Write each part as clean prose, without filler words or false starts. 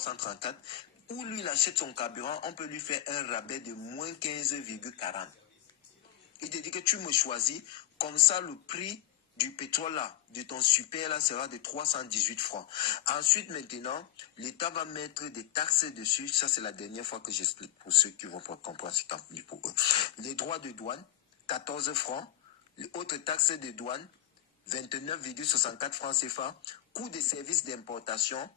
334, où lui il achète son carburant, on peut lui faire un rabais de moins 15,40. Il te dit que tu me choisis, comme ça le prix du pétrole là, de ton super là, sera de 318 francs. Ensuite, maintenant, l'État va mettre des taxes dessus. Ça, c'est la dernière fois que j'explique pour ceux qui vont pas comprendre, c'est tant pis pour eux. Les droits de douane, 14 francs. Les autres taxes de douane, 29,64 francs CFA. Coût des services d'importation.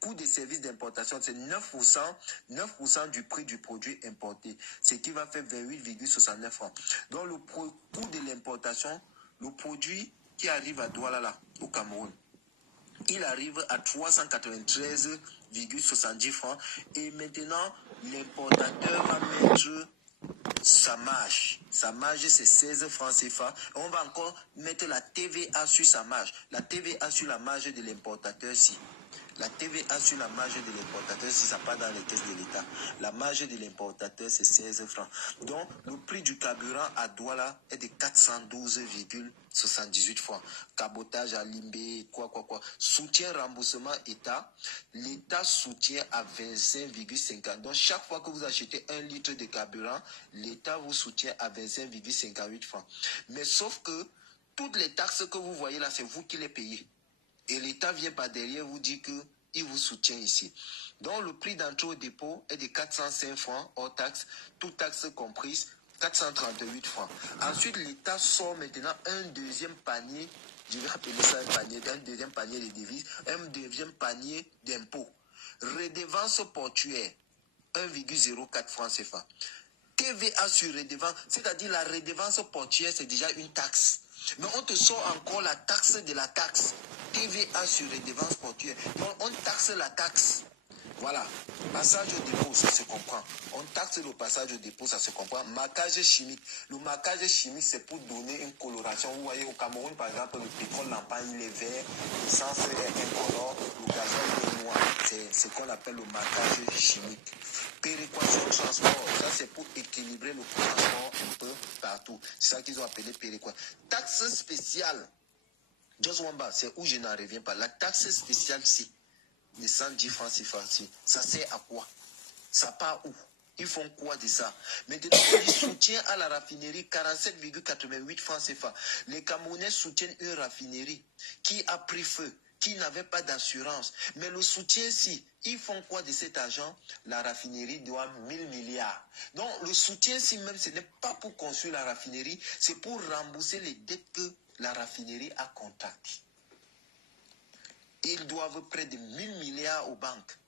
Coût des services d'importation, c'est 9% du prix du produit importé, ce qui va faire 28,69 francs. Donc, le coût de l'importation, le produit qui arrive à Douala, là, au Cameroun, il arrive à 393,70 francs. Et maintenant, l'importateur va mettre sa marge. Sa marge, c'est 16 francs CFA. On va encore mettre la TVA sur sa marge. La TVA sur la marge de l'importateur, si. La TVA sur la marge de l'importateur, si ça part dans les caisses de l'État. La marge de l'importateur, c'est 16 francs. Donc, le prix du carburant à Douala est de 412,78 francs. Cabotage à Limbé, quoi. Soutien, remboursement État. L'État soutient à 25,50. Donc, chaque fois que vous achetez 1 litre de carburant, l'État vous soutient à 25,58 francs. Mais sauf que toutes les taxes que vous voyez là, c'est vous qui les payez. Et l'État vient par derrière vous dire qu'il vous soutient ici. Donc le prix d'entrée au dépôt est de 405 francs hors taxe, toutes taxes comprises, 438 francs. Ensuite, l'État sort maintenant un deuxième panier, je vais appeler ça un panier, un deuxième panier de devises, un deuxième panier d'impôts. Redevance portuaire, 1,04 francs CFA. TVA sur redevance, c'est-à-dire la redevance portuaire, c'est déjà une taxe. Mais on te sort encore la taxe de la taxe. TVA sur redevance portuaire. Donc on taxe la taxe. Voilà. Passage au dépôt, ça se comprend. On taxe le passage au dépôt, ça se comprend. Marquage chimique. Le marquage chimique, c'est pour donner une coloration. Vous voyez, au Cameroun, par exemple, le pétrole lampant, il est vert, l'essence est incolore, le gazole est noir. C'est ce qu'on appelle le marquage chimique. Péréquation transport, ça c'est pour équilibrer le transport un peu partout. C'est ça qu'ils ont appelé péréquation. Taxe spéciale. Just Wamba, c'est où je n'en reviens pas. La taxe spéciale, c'est de 110 francs CFA. Ça sert à quoi? Ça part où? Ils font quoi de ça? Maintenant, on dit soutien à la raffinerie, 47,88 francs CFA. Les Camerounais soutiennent une raffinerie qui a pris feu, qui n'avait pas d'assurance. Mais le soutien, si, ils font quoi de cet argent? La raffinerie doit 1000 milliards. Donc, le soutien, si même, ce n'est pas pour construire la raffinerie, c'est pour rembourser les dettes que la raffinerie a contractées. Ils doivent près de 1000 milliards aux banques.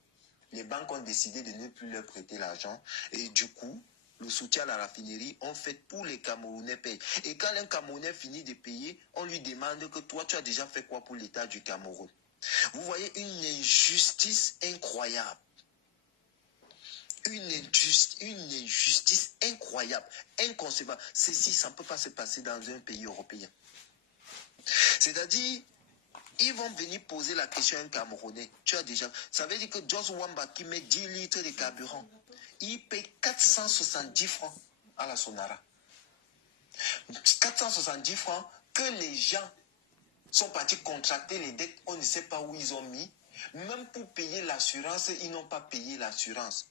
Les banques ont décidé de ne plus leur prêter l'argent. Et du coup, le soutien à la raffinerie, on fait tous les Camerounais payent. Et quand un Camerounais finit de payer, on lui demande que toi, tu as déjà fait quoi pour l'État du Cameroun? Vous voyez une injustice incroyable. Une injustice incroyable, inconcevable. Ceci, ça ne peut pas se passer dans un pays européen. C'est-à-dire, ils vont venir poser la question à un Camerounais. Tu as déjà... Ça veut dire que Jos Wamba qui met 10 litres de carburant, il paye 470 francs à la Sonara. 470 francs que les gens sont partis contracter les dettes, on ne sait pas où ils ont mis. Même pour payer l'assurance, ils n'ont pas payé l'assurance.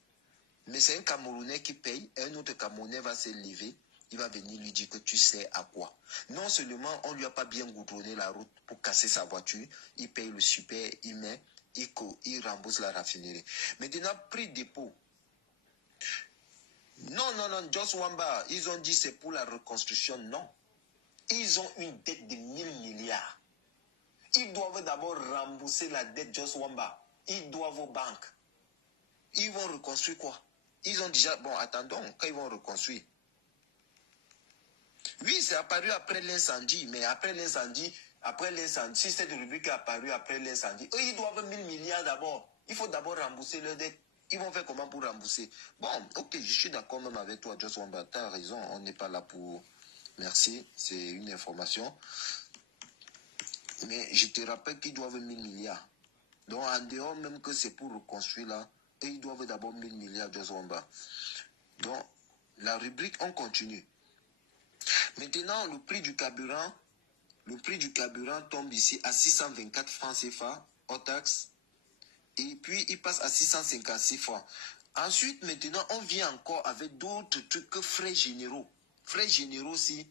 Mais c'est un Camerounais qui paye, un autre Camerounais va se lever, il va venir lui dire que tu sais à quoi. Non seulement on ne lui a pas bien goudronné la route pour casser sa voiture, il paye le super, il met, il rembourse la raffinerie. Maintenant, prix dépôt. Non, Jos Wamba, ils ont dit c'est pour la reconstruction, non. Ils ont une dette de 1000 milliards. Ils doivent d'abord rembourser la dette Jos Wamba. Ils doivent aux banques. Ils vont reconstruire quoi? Ils ont déjà... Bon, attendons, quand ils vont reconstruire. Oui, c'est apparu après l'incendie, mais après l'incendie, si cette rubrique est apparue après l'incendie, eux, ils doivent 1000 milliards d'abord. Il faut d'abord rembourser leurs dettes. Ils vont faire comment pour rembourser? Bon, ok, je suis d'accord même avec toi, Jos Wamba. Tu as raison, on n'est pas là pour... Merci, c'est une information. Mais je te rappelle qu'ils doivent 1000 milliards. Donc, en dehors même que c'est pour reconstruire là, et ils doivent d'abord 1000 milliards, Jos Wamba. Donc, la rubrique, on continue. Maintenant, le prix du carburant tombe ici à 624 francs CFA, hors taxe. Et puis, il passe à 656 francs. Ensuite, maintenant, on vient encore avec d'autres trucs que frais généraux. Frais généraux, si,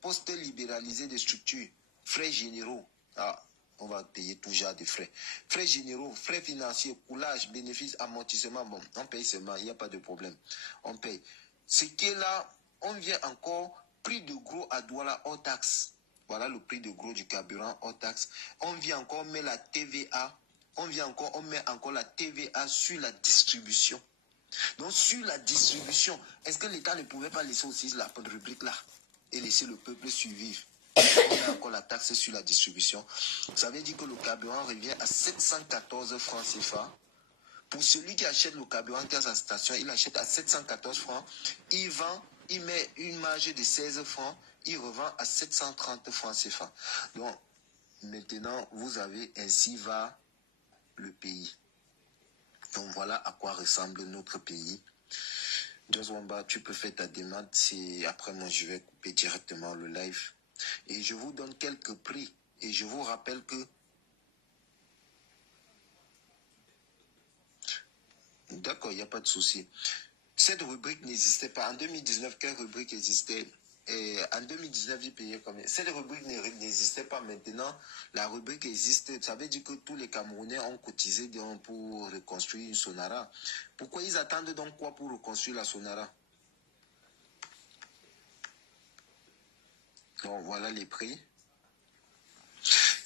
poste libéralisé de structure. Frais généraux. Ah, on va payer tout genre de frais. Frais généraux, frais financiers, coulage, bénéfices, amortissement. Bon, on paye seulement, il n'y a pas de problème. On paye. Ce qui est là, on vient encore, prix de gros à Douala hors taxe. Voilà le prix de gros du carburant hors taxe. On vient encore mettre la TVA. On met encore la TVA sur la distribution. Donc, sur la distribution, est-ce que l'État ne pouvait pas laisser aussi la rubrique là et laisser le peuple survivre? On met encore la taxe sur la distribution. Ça veut dire que le carburant revient à 714 francs CFA. Pour celui qui achète le carburant qui a sa station, il achète à 714 francs. Il vend, il met une marge de 16 francs. Il revend à 730 francs CFA. Donc, maintenant, vous avez ainsi va le pays. Donc, voilà à quoi ressemble notre pays. Joswamba, tu peux faire ta demande. Après, moi, je vais couper directement le live. Et je vous donne quelques prix. Et je vous rappelle que... D'accord, il n'y a pas de souci. Cette rubrique n'existait pas. En 2019, quelle rubrique existait? En 2019, j'ai payé combien? Cette rubrique n'existait pas maintenant. La rubrique existe. Ça veut dire que tous les Camerounais ont cotisé pour reconstruire une Sonara. Pourquoi ils attendent donc quoi pour reconstruire la Sonara? Donc voilà les prix.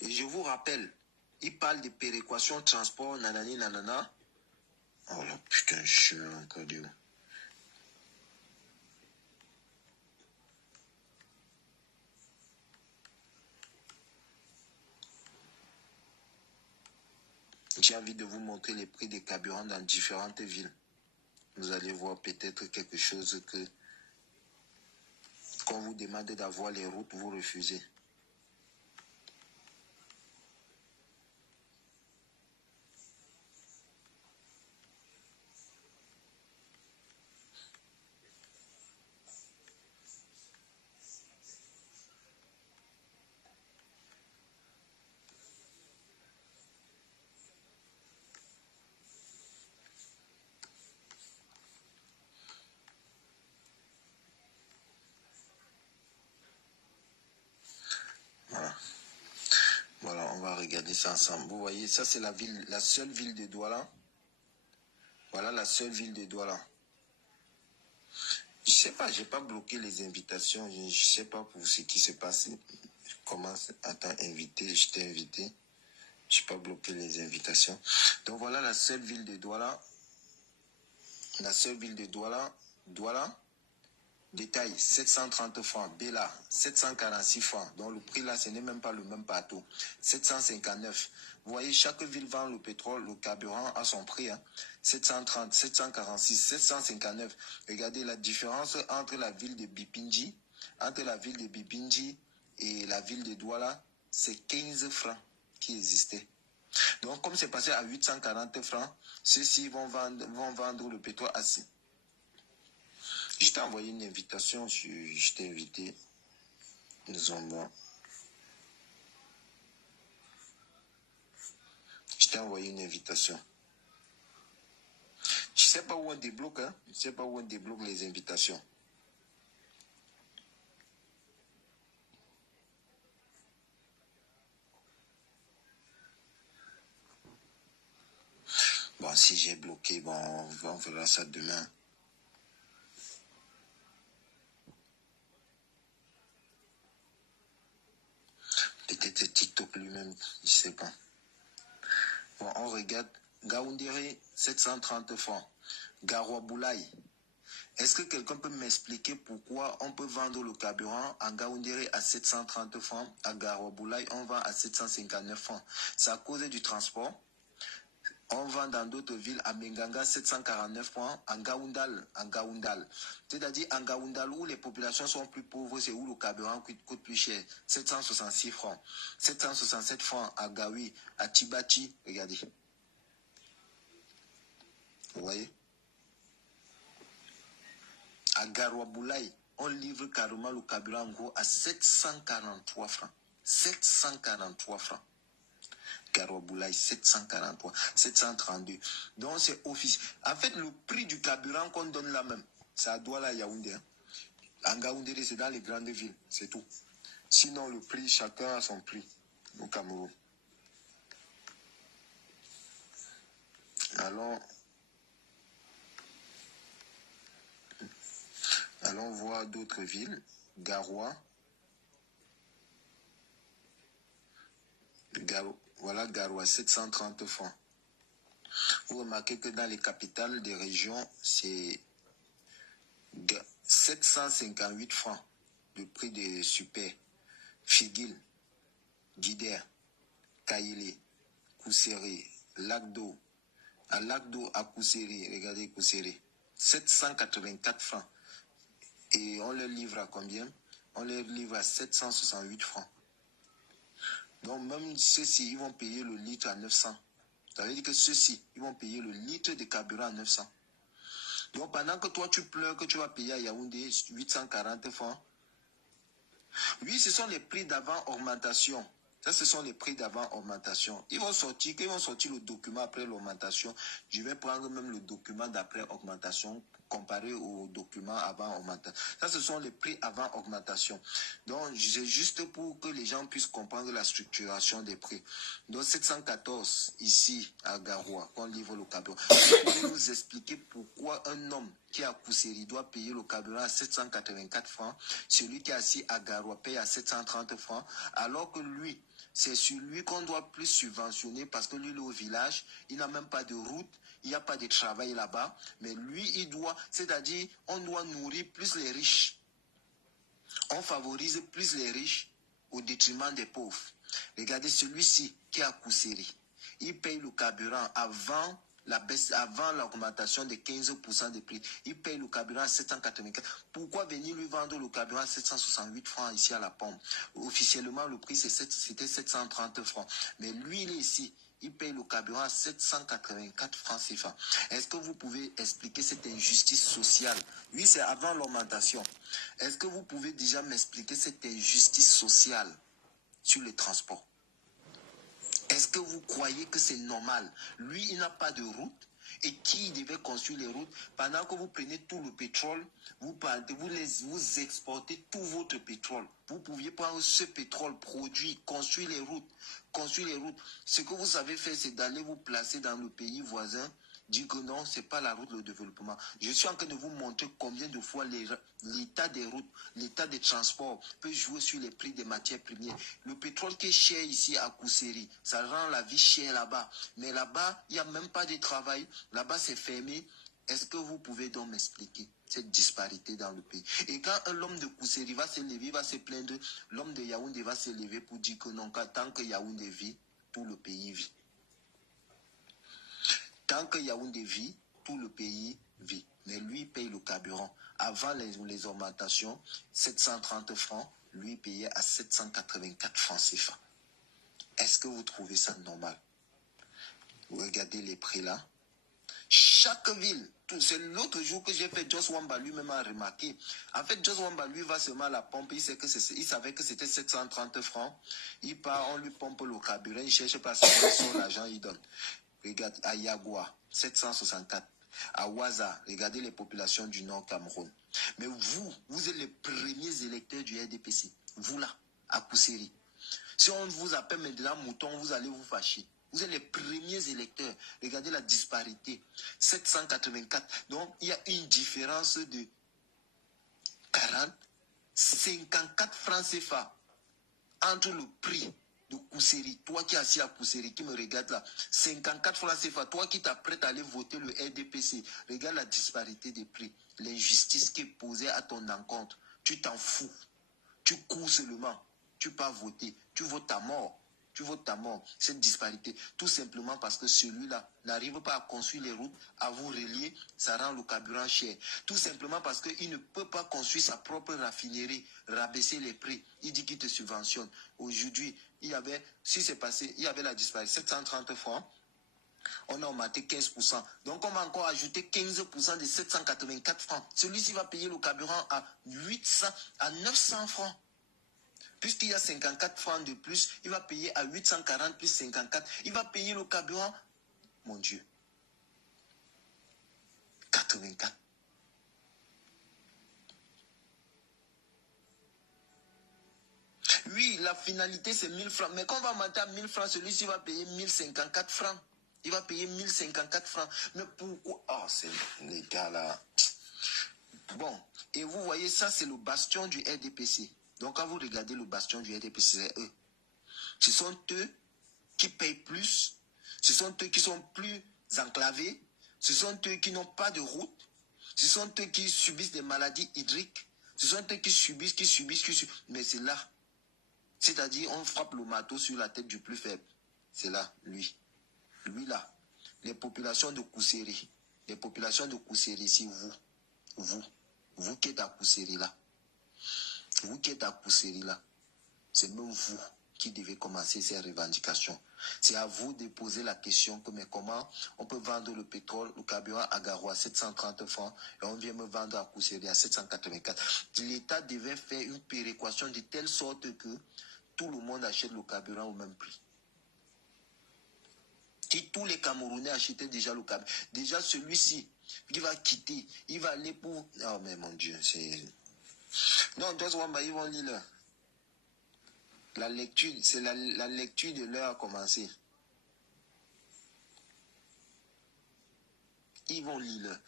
Et je vous rappelle, il parle de péréquation, transport, nanani, nanana. Oh là, putain, je suis encore Dieu. J'ai envie de vous montrer les prix des carburants dans différentes villes. Vous allez voir peut-être quelque chose que, quand vous demandez d'avoir les routes, vous refusez. Voilà. Voilà, on va regarder ça ensemble. Vous voyez, ça c'est la seule ville de Douala. Voilà la seule ville de Douala. Je sais pas, j'ai pas bloqué les invitations. Je sais pas pour ce qui se passe. Je commence à t'inviter, je t'ai invité. Je n'ai pas bloqué les invitations. Donc voilà la seule ville de Douala. La seule ville de Douala. Douala. Détail, 730 francs. Bella, 746 francs. Donc le prix là, ce n'est même pas le même partout. 759. Vous voyez, chaque ville vend le pétrole, le carburant à son prix. Hein. 730, 746, 759. Regardez la différence entre la ville de Bipinji, et la ville de Douala, c'est 15 francs qui existaient. Donc, comme c'est passé à 840 francs, ceux-ci vont vendre le pétrole à 6. Je t'ai envoyé une invitation, je t'ai invité. Nous envoie. Je t'ai envoyé une invitation. Je ne sais pas où on débloque, hein. Je ne sais pas où on débloque les invitations. Bon, si j'ai bloqué, bon, on verra ça demain. Peut-être TikTok lui-même, je ne sais pas. Bon, on regarde. Gaoundéré, 730 francs. Garoua Boulaye. Est-ce que quelqu'un peut m'expliquer pourquoi on peut vendre le carburant en Gaoundéré à 730 francs, à Garoua Boulaye, on vend à 759 francs? C'est à cause du transport. On vend dans d'autres villes, à Menganga, 749 francs, en Gaoundal. C'est-à-dire en Gaoundal, où les populations sont plus pauvres, c'est où le carburant coûte plus cher. 766 francs. 767 francs à Gaoui, à Tibati, regardez. Vous voyez? À Garoua-Boulaye, on livre carrément le carburant en gros à 743 francs. 743 francs. Garoua Boulaye 743, 732. Donc c'est officiel. En fait, le prix du carburant qu'on donne là même, c'est à Douala, Yaoundé. Hein. En Gaoundé, c'est dans les grandes villes, c'est tout. Sinon, le prix, chacun a son prix au Cameroun. Allons voir d'autres villes. Garoua. Voilà, Garoua, 730 francs. Vous remarquez que dans les capitales des régions, c'est 758 francs, le prix des super. Figuil, Guider, Kaïlé, Kousséré, Lac d'eau. À Lac d'eau, à Kousséré, regardez Kousséré, 784 francs. Et on les livre à combien? On les livre à 768 francs. Donc même ceux-ci, ils vont payer le litre à 900. Ça veut dire que ceux-ci, ils vont payer le litre de carburant à 900. Donc pendant que toi, tu pleures que tu vas payer à Yaoundé 840 francs. Oui, ce sont les prix d'avant augmentation. Ça, ce sont les prix d'avant augmentation. Ils vont sortir le document après l'augmentation. Je vais prendre même le document d'après augmentation comparé au document avant augmentation. Ça, ce sont les prix avant augmentation. Donc, c'est juste pour que les gens puissent comprendre la structuration des prix. Donc, 714, ici, à Garoua, qu'on livre le carburant. Vous pouvez nous expliquer pourquoi un homme qui est à Kousseri doit payer le carburant à 784 francs, celui qui est assis à Garoua paye à 730 francs, alors que lui, c'est celui qu'on doit plus subventionner parce que lui, il est au village, il n'a même pas de route, il n'y a pas de travail là-bas, mais lui, il doit, c'est-à-dire, on doit nourrir plus les riches. On favorise plus les riches au détriment des pauvres. Regardez celui-ci qui est à Kousseri. Il paye le carburant avant la baisse, avant l'augmentation de 15% des prix. Il paye le carburant à 784. Pourquoi venir lui vendre le carburant à 768 francs ici à la pompe? Officiellement, le prix c'était 730 francs. Mais lui, il est ici. Il paye le carburant à 784 francs CFA. Est-ce que vous pouvez expliquer cette injustice sociale? Oui, c'est avant l'augmentation. Est-ce que vous pouvez déjà m'expliquer cette injustice sociale sur les transports? Est-ce que vous croyez que c'est normal? Lui, il n'a pas de route. Et qui devait construire les routes? Pendant que vous prenez tout le pétrole, vous exportez tout votre pétrole. Vous pouviez prendre ce pétrole produit, construire les routes. Ce que vous savez faire, c'est d'aller vous placer dans le pays voisin, dire que non, ce n'est pas la route, le développement. Je suis en train de vous montrer combien de fois l'état des routes, l'état des transports peut jouer sur les prix des matières premières. Le pétrole qui est cher ici à Kousseri, ça rend la vie chère là-bas. Mais là-bas, il n'y a même pas de travail. Là-bas, c'est fermé. Est-ce que vous pouvez donc m'expliquer cette disparité dans le pays? Et quand l'homme de Kousseri va se lever, va se plaindre, l'homme de Yaoundé va se lever pour dire que non, tant que Yaoundé vit, tout le pays vit. Tant que Yaoundé vit, tout le pays vit. Mais lui paye le carburant. Avant les augmentations, 730 francs, lui payait à 784 francs CFA. Est-ce que vous trouvez ça normal? Vous regardez les prix là. Chaque ville, c'est l'autre jour que j'ai fait, Jos Wamba lui-même a remarqué. En fait, Jos Wamba lui va seulement à la pompe, il savait que c'était 730 francs. Il part, on lui pompe le carburant, il cherche pas son l'argent, il donne. Regarde, à Yagua, 764. À Ouaza, regardez les populations du Nord Cameroun. Mais vous êtes les premiers électeurs du RDPC. Vous là, à Kousseri. Si on vous appelle maintenant mouton, vous allez vous fâcher. Vous êtes les premiers électeurs. Regardez la disparité. 784. Donc, il y a une différence de 54 francs CFA entre le prix de Kousseri. Toi qui es assis à Kousseri, qui me regarde là. 54 francs CFA. Toi qui t'apprêtes à aller voter le RDPC. Regarde la disparité des prix. L'injustice qui est posée à ton encontre. Tu t'en fous. Tu cours seulement. Tu pas voter. Tu votes à mort. Tu votes à mort. Cette disparité. Tout simplement parce que celui-là n'arrive pas à construire les routes, à vous relier, ça rend le carburant cher. Tout simplement parce qu'il ne peut pas construire sa propre raffinerie, rabaisser les prix. Il dit qu'il te subventionne. Aujourd'hui, il y avait la disparité. 730 francs. On a augmenté 15%. Donc, on va encore ajouter 15% de 784 francs. Celui-ci va payer le carburant à 900 francs. Puisqu'il y a 54 francs de plus, il va payer à 840 plus 54. Il va payer le carburant. Mon Dieu. 84. Oui, la finalité c'est 1000 francs. Mais quand on va monter à 1000 francs, celui-ci va payer 1054 francs. Il va payer 1054 francs. Mais pourquoi? Ah, c'est les gars là. Bon, et vous voyez, ça c'est le bastion du RDPC. Donc quand vous regardez le bastion du RDPC, c'est eux. Ce sont eux qui payent plus. Ce sont eux qui sont plus enclavés. Ce sont eux qui n'ont pas de route. Ce sont eux qui subissent des maladies hydriques. Ce sont eux qui subissent. Mais c'est là. C'est-à-dire, on frappe le marteau sur la tête du plus faible. C'est là, lui. Lui là. Les populations de Kousséri. Les populations de Kousséri, ici, vous qui êtes à Kousséri là. Vous qui êtes à Kousséri là. C'est même vous qui devez commencer ces revendications. C'est à vous de poser la question que mais comment on peut vendre le pétrole, le carburant à Garo à 730 francs et on vient me vendre à Kousséri à 784. L'État devait faire une péréquation de telle sorte que tout le monde achète le carburant au même prix. Si tous les Camerounais achetaient déjà le carburant, déjà celui-ci qui va quitter, il va aller pour... Oh mais mon Dieu, c'est... Non, Just Wamba, ils vont lire. La lecture, c'est la lecture de l'heure a commencé. Ils vont lire.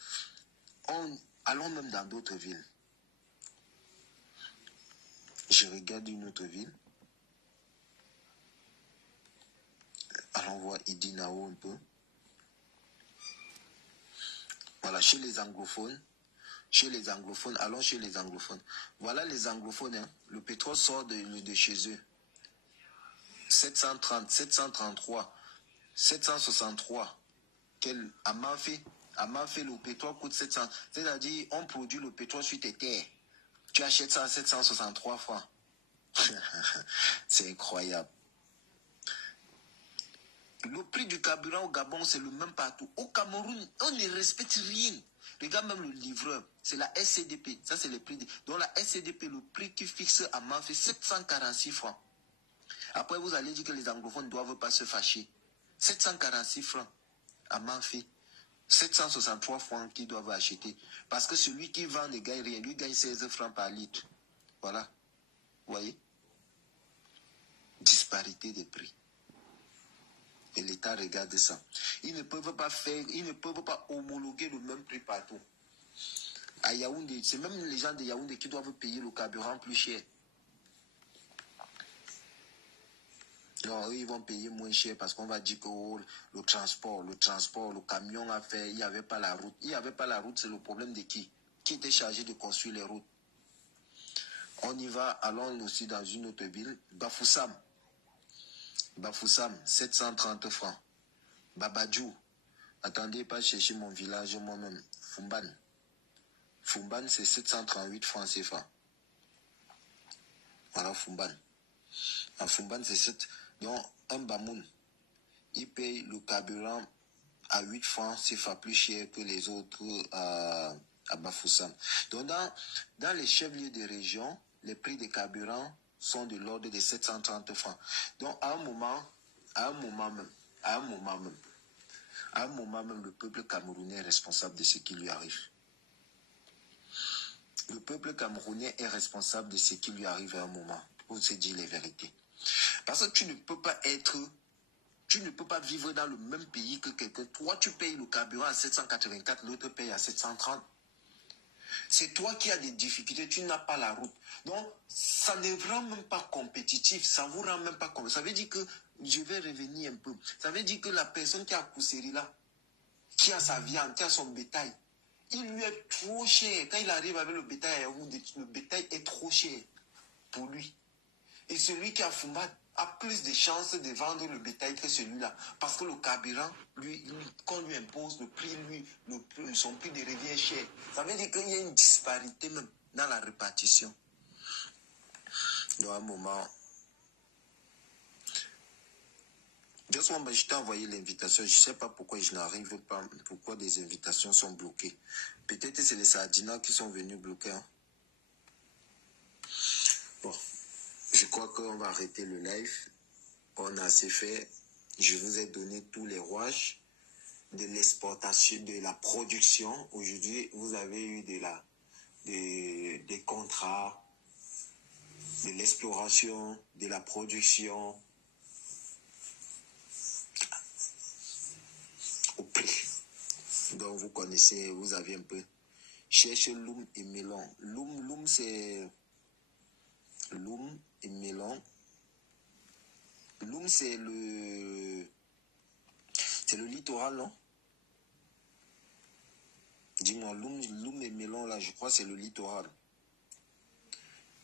Allons même dans d'autres villes. Je regarde une autre ville. Allons voir Idinao un peu. Voilà, chez les anglophones. Allons chez les anglophones. Voilà les anglophones. Hein. Le pétrole sort de chez eux. 730, 733, 763. À Manfé, le pétrole coûte 700. C'est-à-dire, on produit le pétrole sur tes terres. Tu achètes ça à 763 francs. C'est incroyable. Le prix du carburant au Gabon, c'est le même partout. Au Cameroun, on ne respecte rien. Regarde même le livreur, c'est la SCDP. Ça, c'est le prix. Donc la SCDP, le prix qui fixe à Manfé, 746 francs. Après, vous allez dire que les anglophones ne doivent pas se fâcher. 746 francs à Manfé. 763 francs qu'ils doivent acheter. Parce que celui qui vend ne gagne rien. Lui gagne 16 francs par litre. Voilà. Vous voyez? Disparité des prix. Et l'État regarde ça. Ils ne peuvent pas homologuer le même prix partout. À Yaoundé, c'est même les gens de Yaoundé qui doivent payer le carburant plus cher. Non, eux, ils vont payer moins cher parce qu'on va dire que oh, le transport, le camion a fait, il n'y avait pas la route. Il n'y avait pas la route, c'est le problème de qui? Qui était chargé de construire les routes? On y va, allons aussi dans une autre ville, Bafoussam. Bafoussam, 730 francs. Babadjou, attendez, pas chercher mon village moi-même. Fumban. Fumban, c'est 738 francs CFA. Voilà, Fumban. En Fumban, c'est 7. Donc, un Bamoun, il paye le carburant à 8 francs CFA plus cher que les autres à Bafoussam. Donc, dans les chefs-lieux des régions, les prix des carburants sont de l'ordre de 730 francs. Donc, à un moment même, le peuple camerounais est responsable de ce qui lui arrive. Le peuple camerounais est responsable de ce qui lui arrive à un moment, pour se dire les vérités. Parce que tu ne peux pas vivre dans le même pays que quelqu'un. Toi, tu payes le carburant à 784, l'autre paye à 730. C'est toi qui as des difficultés, tu n'as pas la route. Donc, ça ne rend même pas compétitif, ça vous rend même pas compétitif. Ça veut dire que, je vais revenir un peu, ça veut dire que la personne qui a Kousséri là, qui a sa viande, qui a son bétail, il lui est trop cher. Quand il arrive avec le bétail, le bétail est trop cher pour lui. Et celui qui a Fumba a plus de chances de vendre le bétail que celui-là. Parce que le carburant, quand on lui impose le prix, son prix de revient cher. Ça veut dire qu'il y a une disparité même dans la répartition. Dans un moment... Je t'ai envoyé l'invitation. Je ne sais pas pourquoi je n'arrive pas, pourquoi des invitations sont bloquées. Peut-être que c'est les Sardinats qui sont venus bloquer. Hein. Bon, je crois qu'on va arrêter le live. On a assez fait. Je vous ai donné tous les rouages de l'exportation, de la production. Aujourd'hui, vous avez eu des contrats, de l'exploration, de la production, au prix. Donc vous connaissez, vous avez un peu. Cherchez Loum et Melon. Loum c'est... Loum et Melon. Loum c'est le... C'est le littoral, non? Dis-moi, Loum et Melon, là, je crois que c'est le littoral.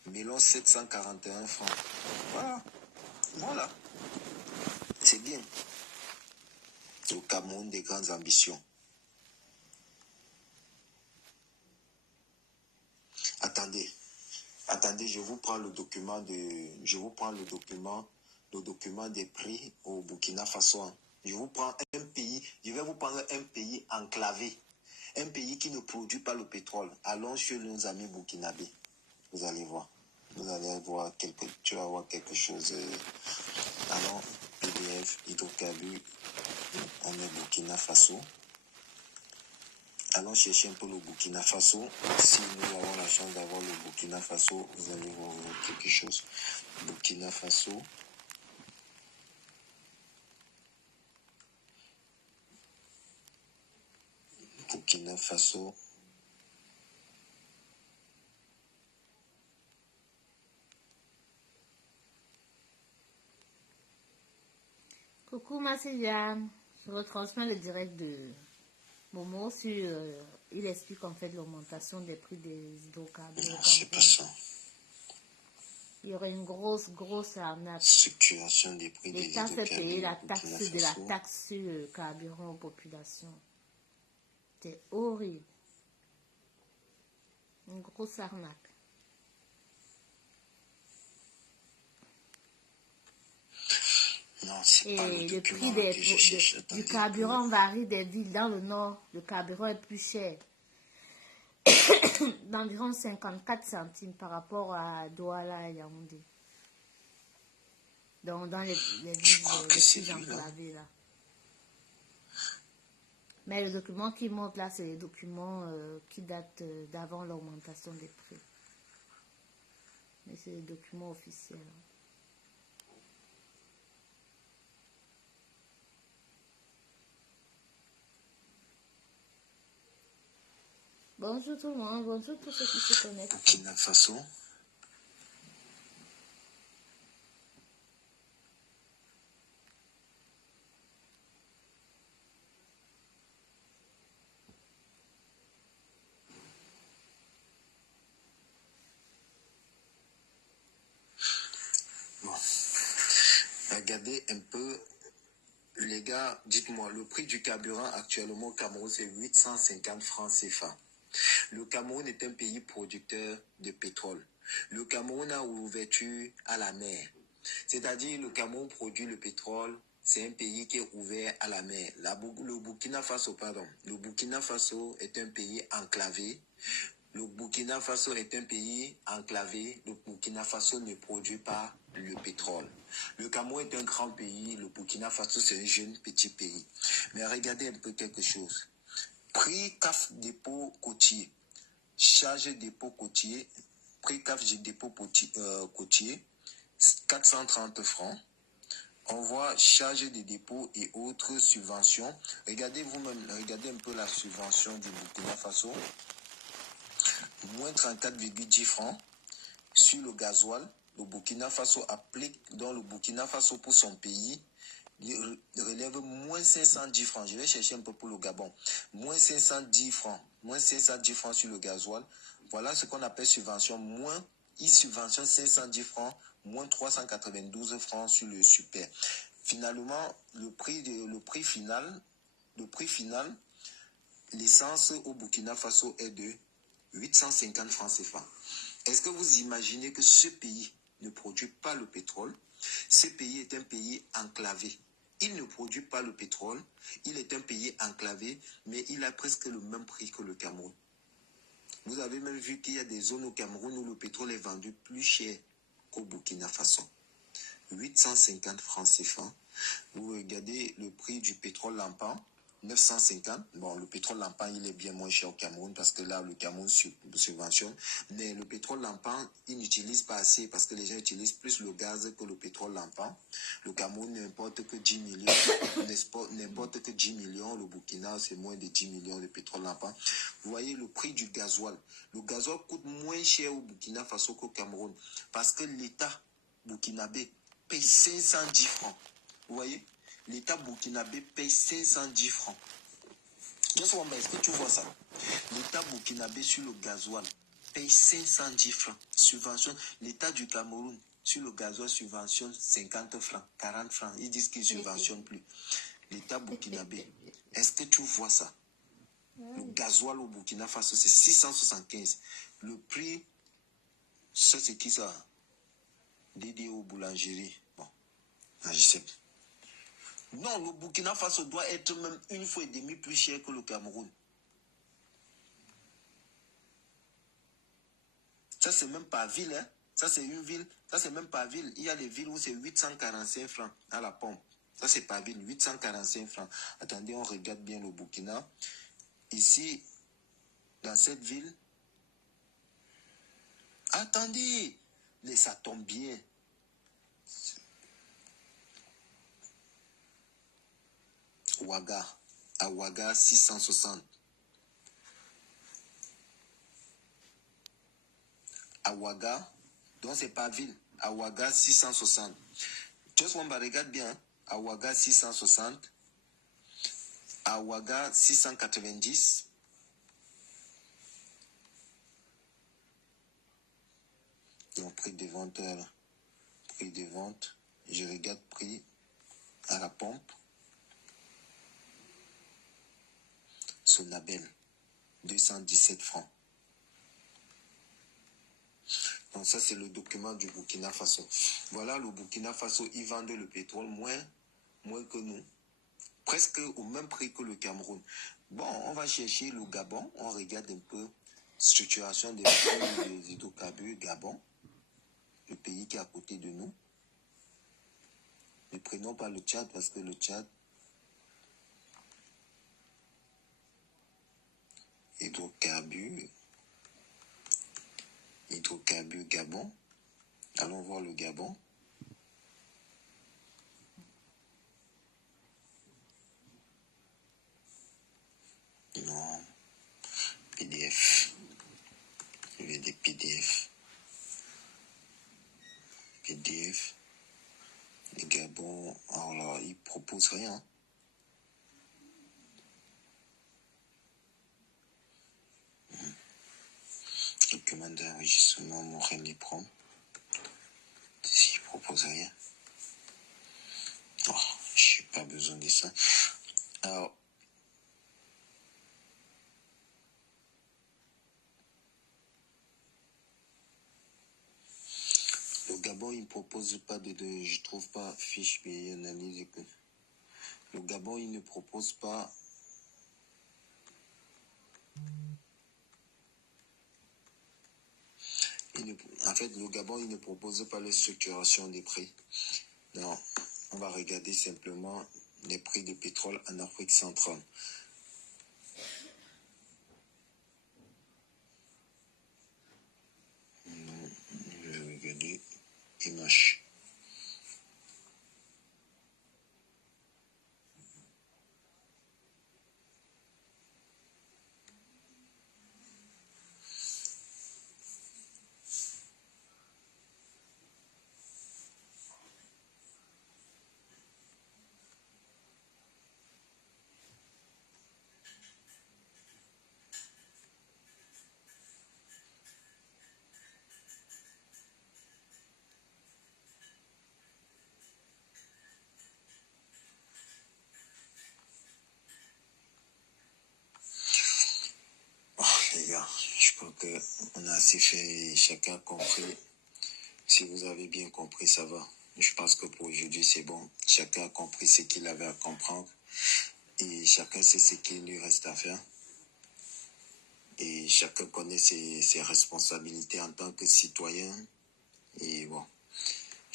Melon, 741 francs. Voilà. Voilà. C'est bien. Le Cameroun des grandes ambitions. Attendez. Attendez, je vous prends le document des prix au Burkina Faso. Je vous prends un pays, je vais vous prendre un pays enclavé. Un pays qui ne produit pas le pétrole. Allons chez nos amis burkinabés. Vous allez voir. Vous allez voir tu vas voir quelque chose. Allons, PDF, hydrocarbures, on est Burkina Faso. Allons chercher un peu le Burkina Faso. Si nous avons la chance d'avoir le Burkina Faso, vous allez voir quelque chose. Burkina Faso. Burkina Faso. Coucou Massiviane, je retransmets le direct de Momo sur... il explique en fait l'augmentation des prix des hydrocarbures. C'est pas ça. Il y aurait une grosse arnaque. Structuration des prix des l'État fait payer la Burkina taxe de la Faso. taxe sur le carburant aux populations. C'est horrible. Une grosse arnaque. Non, c'est pas le Et le document prix que je cherche. Attendez du un peu. carburant varie des villes. Dans le nord, le carburant est plus cher. D'environ 54 centimes par rapport à Douala et Yaoundé. Donc dans les villes crois que les c'est plus lui, là. enclavées là. Mais le document qui montre là, c'est les documents qui datent d'avant l'augmentation des prix. Mais c'est les documents officiels. Bonjour tout le monde, bonjour tous ceux qui se connectent. Burkina Faso. Bon. Regardez un peu, les gars, dites-moi, le prix du carburant actuellement au Cameroun, c'est 850 francs CFA. Le Cameroun est un pays producteur de pétrole. Le Cameroun a ouverture à la mer. C'est-à-dire, le Cameroun produit le pétrole. C'est un pays qui est ouvert à la mer. Le Burkina Faso est un pays enclavé. Le Burkina Faso est un pays enclavé. Le Burkina Faso ne produit pas le pétrole. Le Cameroun est un grand pays. Le Burkina Faso, c'est un jeune petit pays. Mais regardez un peu quelque chose. Prix CAF dépôt côtier. Charge dépôt côtier. Prix CAF dépôt côtier. 430 francs. On voit charge de dépôt et autres subventions. Regardez vous-même, regardez un peu la subvention du Burkina Faso. Moins 34,10 francs sur le gasoil. Le Burkina Faso applique dans le Burkina Faso pour son pays. Il relève moins 510 francs. Je vais chercher un peu pour le Gabon. Moins 510 francs. Moins 510 francs sur le gasoil. Voilà ce qu'on appelle subvention. Il subventionne 510 francs. Moins 392 francs sur le super. Finalement, le prix final, l'essence au Burkina Faso est de 850 francs CFA. Est-ce que vous imaginez que ce pays ne produit pas le pétrole? Ce pays est un pays enclavé. Il ne produit pas le pétrole. Il est un pays enclavé, mais il a presque le même prix que le Cameroun. Vous avez même vu qu'il y a des zones au Cameroun où le pétrole est vendu plus cher qu'au Burkina Faso. 850 francs CFA. Vous regardez le prix du pétrole lampant, 950. Bon, le pétrole lampant, il est bien moins cher au Cameroun parce que là, le Cameroun subventionne. Mais le pétrole lampant, il n'utilise pas assez parce que les gens utilisent plus le gaz que le pétrole lampant. Le Cameroun n'importe que 10 millions. N'importe que 10 millions. Le Burkina, c'est moins de 10 millions de pétrole lampant. Vous voyez le prix du gasoil. Le gasoil coûte moins cher au Burkina Faso qu'au Cameroun parce que l'État burkinabé paye 510 francs. Vous voyez, l'État burkinabé paye 510 francs. Est-ce que tu vois ça? L'État burkinabé sur le gasoil paye 510 francs. Subvention. L'État du Cameroun sur le gasoil subventionne 50 francs, 40 francs. Ils disent qu'ils ne subventionnent plus. L'État burkinabé, est-ce que tu vois ça? Le gasoil au Burkina Faso, c'est 675. Le prix, ça c'est qui ça? Dédié aux boulangeries. Bon, je sais pas. Non, le Burkina Faso doit être même une fois et demie plus cher que le Cameroun. Ça, c'est même pas ville, hein. Ça, c'est une ville. Ça, c'est même pas ville. Il y a des villes où c'est 845 francs à la pompe. Ça, c'est pas ville. 845 francs. Attendez, on regarde bien le Burkina. Ici, dans cette ville. Attendez. Mais ça tombe bien. Ouaga. À Ouaga, 660. À Ouaga, donc c'est pas ville. À Ouaga, 660. Just one, regarde bien. À Ouaga, 660. À Ouaga, 690. Donc, prix de vente, prix de vente. Je regarde prix à la pompe. Sonabel, 217 francs. Donc ça, c'est le document du Burkina Faso. Voilà, le Burkina Faso, ils vendent le pétrole moins que nous. Presque au même prix que le Cameroun. Bon, on va chercher le Gabon. On regarde un peu structuration des prix des hydrocarbures. Gabon, le pays qui est à côté de nous. Ne prenons pas le Tchad parce que le Tchad, hydrocarbures, Gabon. Allons voir le Gabon. Non. PDF. Il y a des PDF. PDF. Le Gabon, alors là, il propose rien. Document d'enregistrement, mon Prom. S'il propose rien. Oh, je n'ai pas besoin de ça. Alors, le Gabon, il ne propose pas je trouve pas fiche et analyse. Le Gabon, il ne propose pas. En fait, le Gabon, il ne propose pas les structurations des prix. Non, on va regarder simplement les prix de pétrole en Afrique centrale. Je vais regarder image. Les gars, je crois qu'on a assez fait, chacun a compris. Si vous avez bien compris, ça va. Je pense que pour aujourd'hui, c'est bon. Chacun a compris ce qu'il avait à comprendre. Et chacun sait ce qu'il lui reste à faire. Et chacun connaît ses responsabilités en tant que citoyen. Et bon,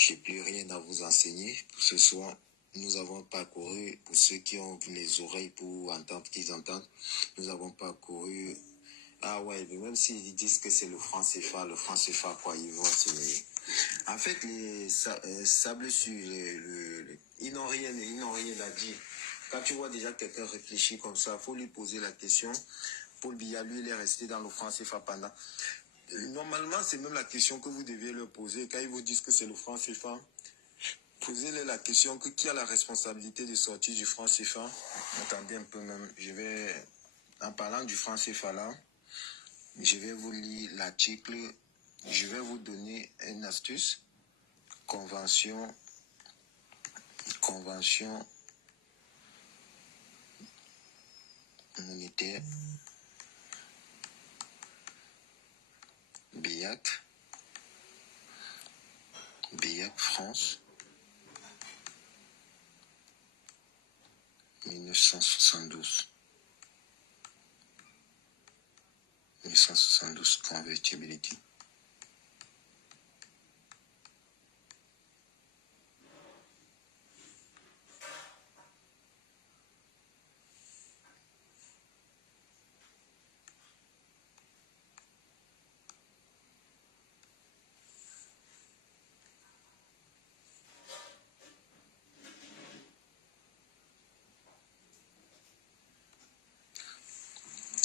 Je n'ai plus rien à vous enseigner. Pour ce soir, nous avons parcouru, pour ceux qui ont les oreilles pour entendre qu'ils entendent, nous avons parcouru. Ah ouais, même s'ils disent que c'est le franc CFA, quoi, ils vont se... En fait, les sables sur ils n'ont rien à dire. Quand tu vois déjà quelqu'un réfléchir comme ça, il faut lui poser la question. Paul Biya, lui, il est resté dans le franc CFA pendant. Normalement, c'est même la question que vous deviez leur poser. Quand ils vous disent que c'est le franc CFA, posez-leur la question que qui a la responsabilité de sortir du franc CFA. Attendez un peu même. En parlant du franc CFA là, je vais vous lire l'article. Je vais vous donner une astuce. Convention monétaire BIAC France 1972 convertibility.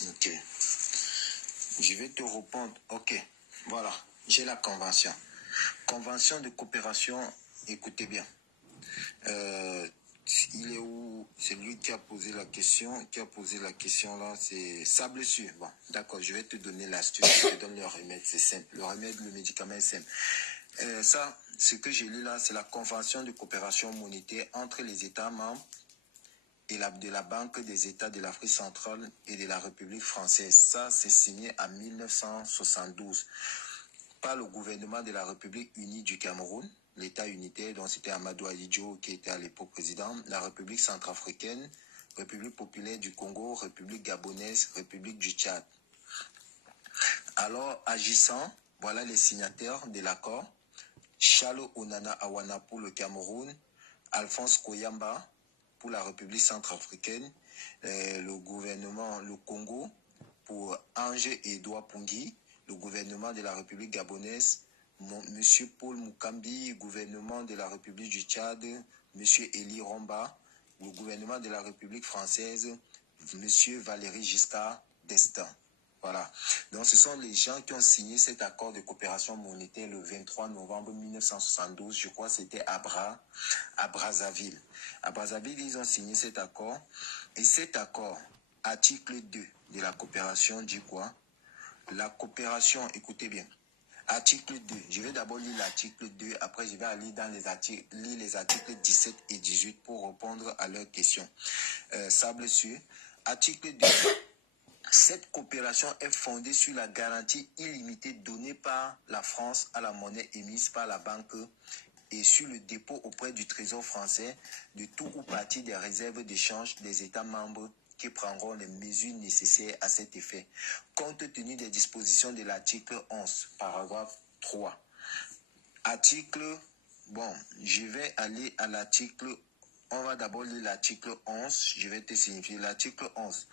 Ok. Je vais te répondre. Ok. Voilà. J'ai la convention. Convention de coopération. Écoutez bien. Il est où? C'est lui qui a posé la question. Là, c'est Sable Sûr. Bon, d'accord. Je vais te donner l'astuce. Je te donne le remède. C'est simple. Le médicament est simple. Ça, ce que j'ai lu là, c'est la convention de coopération monétaire entre les États membres et de la Banque des États de l'Afrique centrale et de la République française. Ça, c'est signé en 1972 par le gouvernement de la République unie du Cameroun, l'État unitaire dont c'était Amadou Ahidjo qui était à l'époque président, la République centrafricaine, République populaire du Congo, République gabonaise, République du Tchad. Alors, agissant, voilà les signataires de l'accord. Charles Onana Awana pour le Cameroun, Alphonse Koyamba pour la République centrafricaine, le gouvernement, le Congo, pour Ange Edouard Pungui, le gouvernement de la République gabonaise, Monsieur Paul Mukambi, gouvernement de la République du Tchad, Monsieur Eli Romba, le gouvernement de la République française, Monsieur Valéry Giscard d'Estaing. Voilà. Donc, ce sont les gens qui ont signé cet accord de coopération monétaire le 23 novembre 1972. Je crois que c'était à Brazzaville. À Brazzaville, ils ont signé cet accord. Et cet accord, article 2 de la coopération, dit quoi? La coopération, écoutez bien. Article 2. Je vais d'abord lire l'article 2. Après, je vais aller dans les articles 17 et 18 pour répondre à leurs questions. Sable Sûr. Article 2. Cette coopération est fondée sur la garantie illimitée donnée par la France à la monnaie émise par la banque et sur le dépôt auprès du Trésor français de tout ou partie des réserves d'échange des États membres qui prendront les mesures nécessaires à cet effet, compte tenu des dispositions de l'article 11, paragraphe 3. Je vais aller à l'article, on va d'abord lire l'article 11, je vais te signifier l'article 11.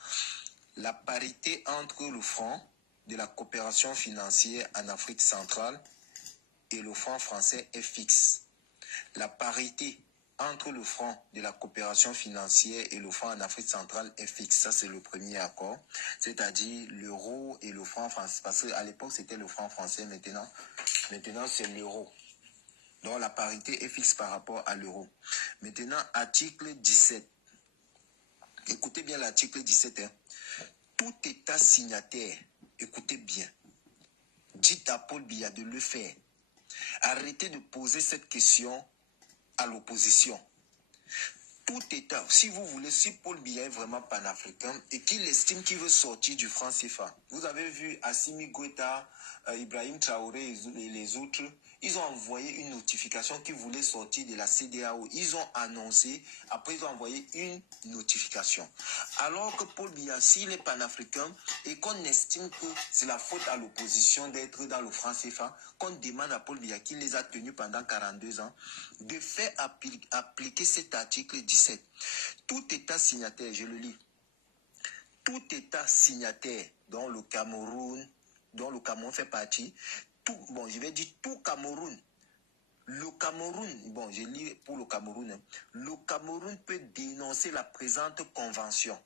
La parité entre le franc de la coopération financière en Afrique centrale et le franc français est fixe. La parité entre le franc de la coopération financière et le franc en Afrique centrale est fixe. Ça, c'est le premier accord. C'est-à-dire l'euro et le franc français. Parce qu'à l'époque, c'était le franc français. Maintenant c'est l'euro. Donc, la parité est fixe par rapport à l'euro. Maintenant, article 17. Écoutez bien l'article 17, hein. Tout État signataire, écoutez bien, dites à Paul Biya de le faire. Arrêtez de poser cette question à l'opposition. Tout État, si vous voulez, si Paul Biya est vraiment panafricain et qu'il estime qu'il veut sortir du franc CFA, vous avez vu Assimi Goïta, Ibrahim Traoré et les autres, ils ont envoyé une notification qu'ils voulaient sortir de la CEDEAO. Ils ont annoncé, après ils ont envoyé une notification. Alors que Paul Biya, s'il est panafricain et qu'on estime que c'est la faute à l'opposition d'être dans le franc CFA, qu'on demande à Paul Biya, qui les a tenus pendant 42 ans, de faire appliquer cet article 17. Tout État signataire, je le lis, tout État signataire dont le Cameroun fait partie, je vais dire tout Cameroun. Le Cameroun, je lis pour le Cameroun, hein. Le Cameroun peut dénoncer la présente convention.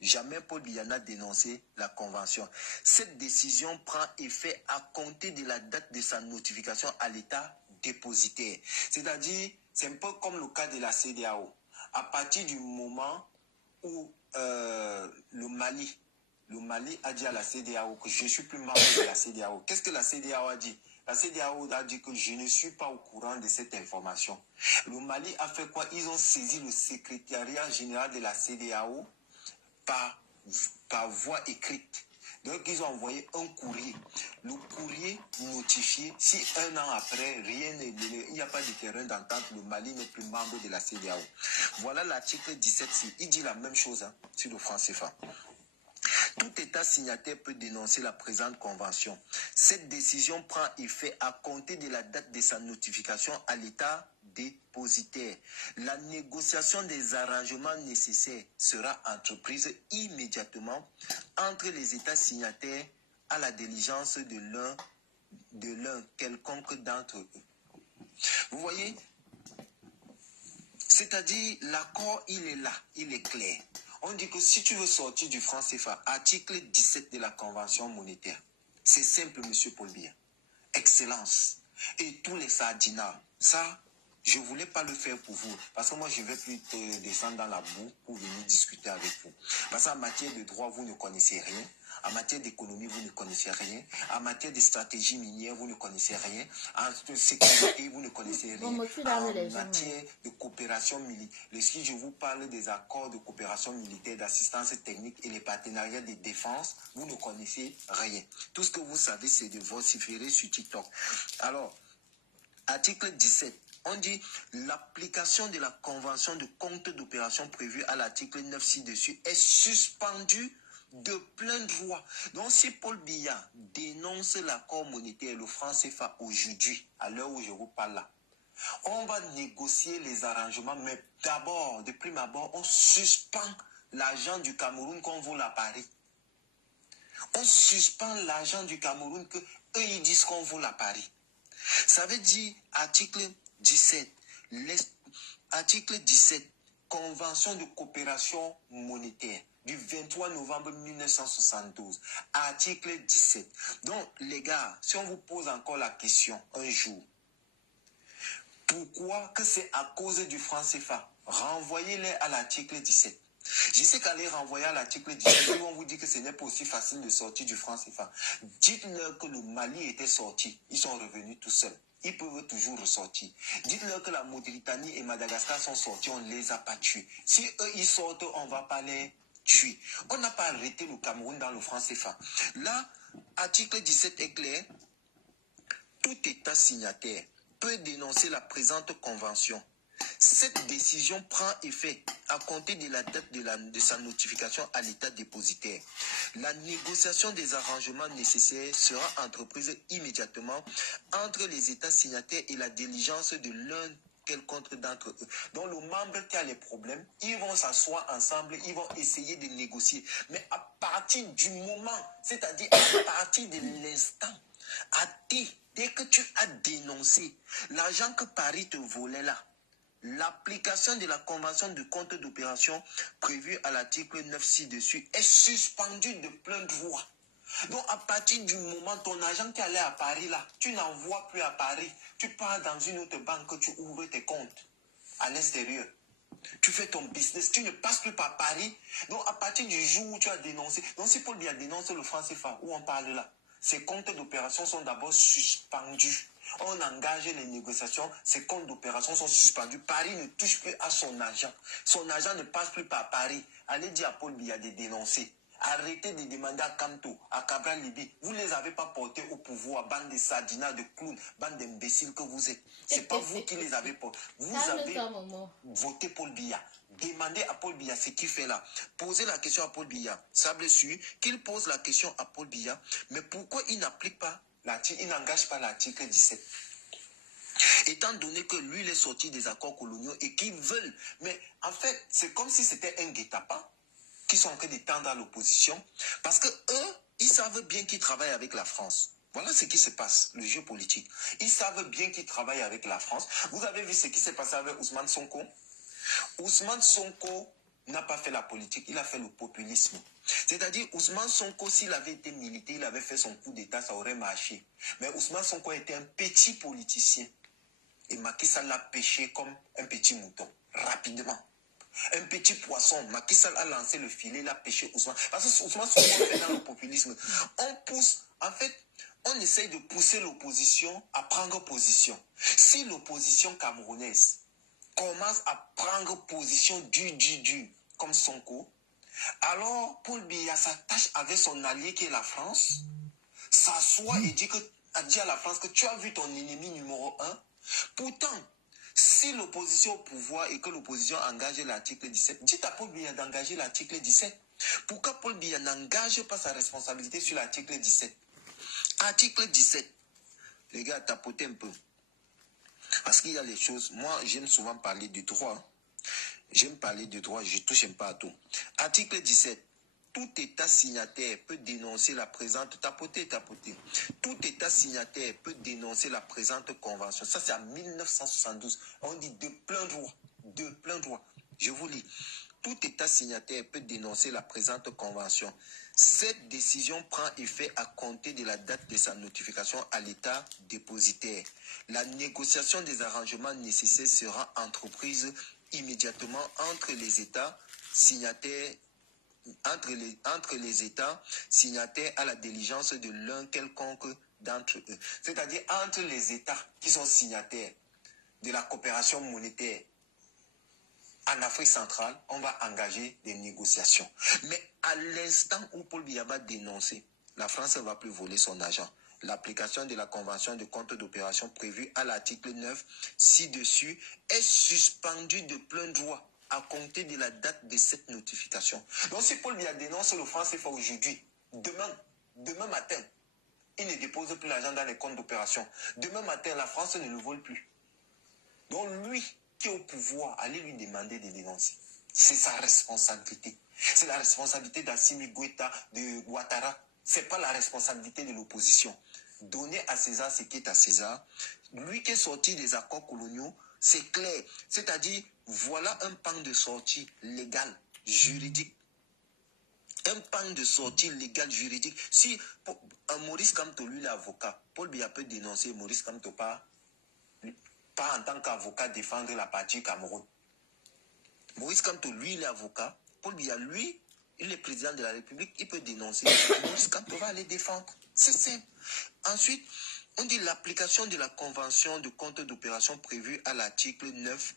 Jamais Paul Biya n'a dénoncé la convention. Cette décision prend effet à compter de la date de sa notification à l'État dépositaire. C'est-à-dire, c'est un peu comme le cas de la CEDEAO. À partir du moment où le Mali a dit à la CEDEAO que je ne suis plus membre de la CEDEAO. Qu'est-ce que la CEDEAO a dit? La CEDEAO a dit que je ne suis pas au courant de cette information. Le Mali a fait quoi? Ils ont saisi le secrétariat général de la CEDEAO par voie écrite. Donc, ils ont envoyé un courrier. Le courrier notifié, si un an après, il n'y a pas de terrain d'entente, le Mali n'est plus membre de la CEDEAO. Voilà l'article 17, il dit la même chose sur le franc CFA. Tout État signataire peut dénoncer la présente convention. Cette décision prend effet à compter de la date de sa notification à l'État dépositaire. La négociation des arrangements nécessaires sera entreprise immédiatement entre les États signataires à la diligence de l'un quelconque d'entre eux. Vous voyez, c'est-à-dire l'accord, il est là, il est clair. On dit que si tu veux sortir du franc CFA, article 17 de la Convention monétaire, c'est simple, monsieur Paul Biya. Excellence. Et tous les sardinards, ça, je ne voulais pas le faire pour vous. Parce que moi, je ne vais plus descendre dans la boue pour venir discuter avec vous. Parce qu'en matière de droit, vous ne connaissez rien. En matière d'économie, vous ne connaissez rien. En matière de stratégie minière, vous ne connaissez rien. En sécurité, vous ne connaissez rien. En matière de coopération militaire, si je vous parle des accords de coopération militaire, d'assistance technique et les partenariats de défense, vous ne connaissez rien. Tout ce que vous savez, c'est de vociférer sur TikTok. Alors, article 17. On dit l'application de la convention de compte d'opération prévue à l'article 9 ci-dessus est suspendue de plein droit. Donc, si Paul Biya dénonce l'accord monétaire, le franc CFA aujourd'hui, à l'heure où je vous parle là, on va négocier les arrangements, mais d'abord, de prime abord, on suspend l'argent du Cameroun qu'on vole à Paris. On suspend l'argent du Cameroun que eux ils disent qu'on vole à Paris. Ça veut dire, article 17, article 17, Convention de coopération monétaire du 23 novembre 1972, article 17. Donc, les gars, si on vous pose encore la question un jour, pourquoi que c'est à cause du franc CFA, renvoyez-les à l'article 17. Je sais qu'aller renvoyer à l'article 17, ils vont vous dire que ce n'est pas aussi facile de sortir du franc CFA. Dites-leur que le Mali était sorti, ils sont revenus tout seuls. Ils peuvent toujours ressortir. Dites-leur que la Mauritanie et Madagascar sont sortis, on ne les a pas tués. Si eux, ils sortent, on ne va pas les tuer. On n'a pas arrêté le Cameroun dans le franc CFA. Là, article 17 est clair. Tout État signataire peut dénoncer la présente convention. Cette décision prend effet à compter de la date de sa notification à l'État dépositaire. La négociation des arrangements nécessaires sera entreprise immédiatement entre les États signataires et la diligence de l'un quelconque d'entre eux. Donc le membre qui a les problèmes, ils vont s'asseoir ensemble, ils vont essayer de négocier. Mais à partir du moment, c'est-à-dire à partir de l'instant, dès que tu as dénoncé l'argent que Paris te volait là, l'application de la convention de compte d'opération prévue à l'article 9 ci-dessus est suspendue de plein droit. Donc, à partir du moment, ton argent qui allait à Paris, là, tu n'envoies plus à Paris. Tu pars dans une autre banque, tu ouvres tes comptes à l'extérieur. Tu fais ton business, tu ne passes plus par Paris. Donc, à partir du jour où tu as dénoncé, donc si Paul Biya dénonce le franc CFA, où on parle là, ces comptes d'opération sont d'abord suspendus. On engage les négociations, ces comptes d'opération sont suspendus. Paris ne touche plus à son argent. Son argent ne passe plus par Paris. Allez dire à Paul Biya de dénoncer. Arrêtez de demander à Kanto, à Cabral Libi. Vous ne les avez pas portés au pouvoir, bande de sardinats, de clowns, bande d'imbéciles que vous êtes. Ce n'est pas vous qui les avez portés. Vous avez voté Paul Biya. Demandez à Paul Biya ce qu'il fait là. Posez la question à Paul Biya. Sable sûr qu'il pose la question à Paul Biya. Mais pourquoi il n'applique pas l'article, il n'engage pas l'article 17? Étant donné que lui, il est sorti des accords coloniaux et qu'ils veulent. Mais en fait, c'est comme si c'était un guet-apens qui sont en train d'étendre à l'opposition. Parce que eux, ils savent bien qu'ils travaillent avec la France. Voilà ce qui se passe, le jeu politique. Ils savent bien qu'ils travaillent avec la France. Vous avez vu ce qui s'est passé avec Ousmane Sonko? Ousmane Sonko n'a pas fait la politique, il a fait le populisme. C'est-à-dire, Ousmane Sonko, s'il avait été militaire, il avait fait son coup d'État, ça aurait marché. Mais Ousmane Sonko était un petit politicien. Et Macky Sall l'a pêché comme un petit mouton, rapidement. Un petit poisson, Macky Sall a lancé le filet, il a pêché Ousmane. Parce que Ousmane Sonko fait dans le populisme. On pousse, en fait, on essaye de pousser l'opposition à prendre position. Si l'opposition camerounaise commence à prendre position du comme Sonko, alors Paul Biya s'attache avec son allié qui est la France, s'assoit et dit à la France que tu as vu ton ennemi numéro 1. Pourtant, si l'opposition au pouvoir et que l'opposition engage l'article 17, dites à Paul Biya d'engager l'article 17. Pourquoi Paul Biya n'engage pas sa responsabilité sur l'article 17? Article 17. Les gars, tapotez un peu. Parce qu'il y a les choses, moi j'aime souvent parler du droit. J'aime parler du droit, je ne touche pas à tout. Article 17. Tout État signataire peut dénoncer la présente... Tapotez. Tout État signataire peut dénoncer la présente convention. Ça, c'est en 1972. On dit de plein droit. De plein droit. Je vous lis. Tout État signataire peut dénoncer la présente convention. Cette décision prend effet à compter de la date de sa notification à l'État dépositaire. La négociation des arrangements nécessaires sera entreprise immédiatement entre les États signataires, entre les États signataires à la diligence de l'un quelconque d'entre eux. C'est-à-dire entre les États qui sont signataires de la coopération monétaire en Afrique centrale, on va engager des négociations. Mais à l'instant où Paul Biya va dénoncer, la France ne va plus voler son argent. L'application de la convention de compte d'opération prévue à l'article 9 ci-dessus est suspendue de plein droit à compter de la date de cette notification. Donc si Paul Biya dénonce le franc CFA aujourd'hui, demain matin, il ne dépose plus l'argent dans les comptes d'opération. Demain matin, la France ne le vole plus. Donc lui qui est au pouvoir, allez lui demander de dénoncer. C'est sa responsabilité. C'est la responsabilité d'Assimi Goïta, de Ouattara. Ce n'est pas la responsabilité de l'opposition. Donnez à César ce qui est à César. Lui qui est sorti des accords coloniaux, c'est clair. C'est-à-dire, voilà un pan de sortie légal, juridique. Un pan de sortie légal, juridique. Si Maurice Kamto, lui, l'avocat, Paul Biya peut dénoncer Maurice Kamto pas en tant qu'avocat défendre la partie Cameroun. Maurice Kamto, lui, il est avocat. Paul Biya, lui, il est président de la République, il peut dénoncer. Maurice Kamto va aller défendre. C'est simple. Ensuite, on dit l'application de la convention de compte d'opération prévue à l'article 9,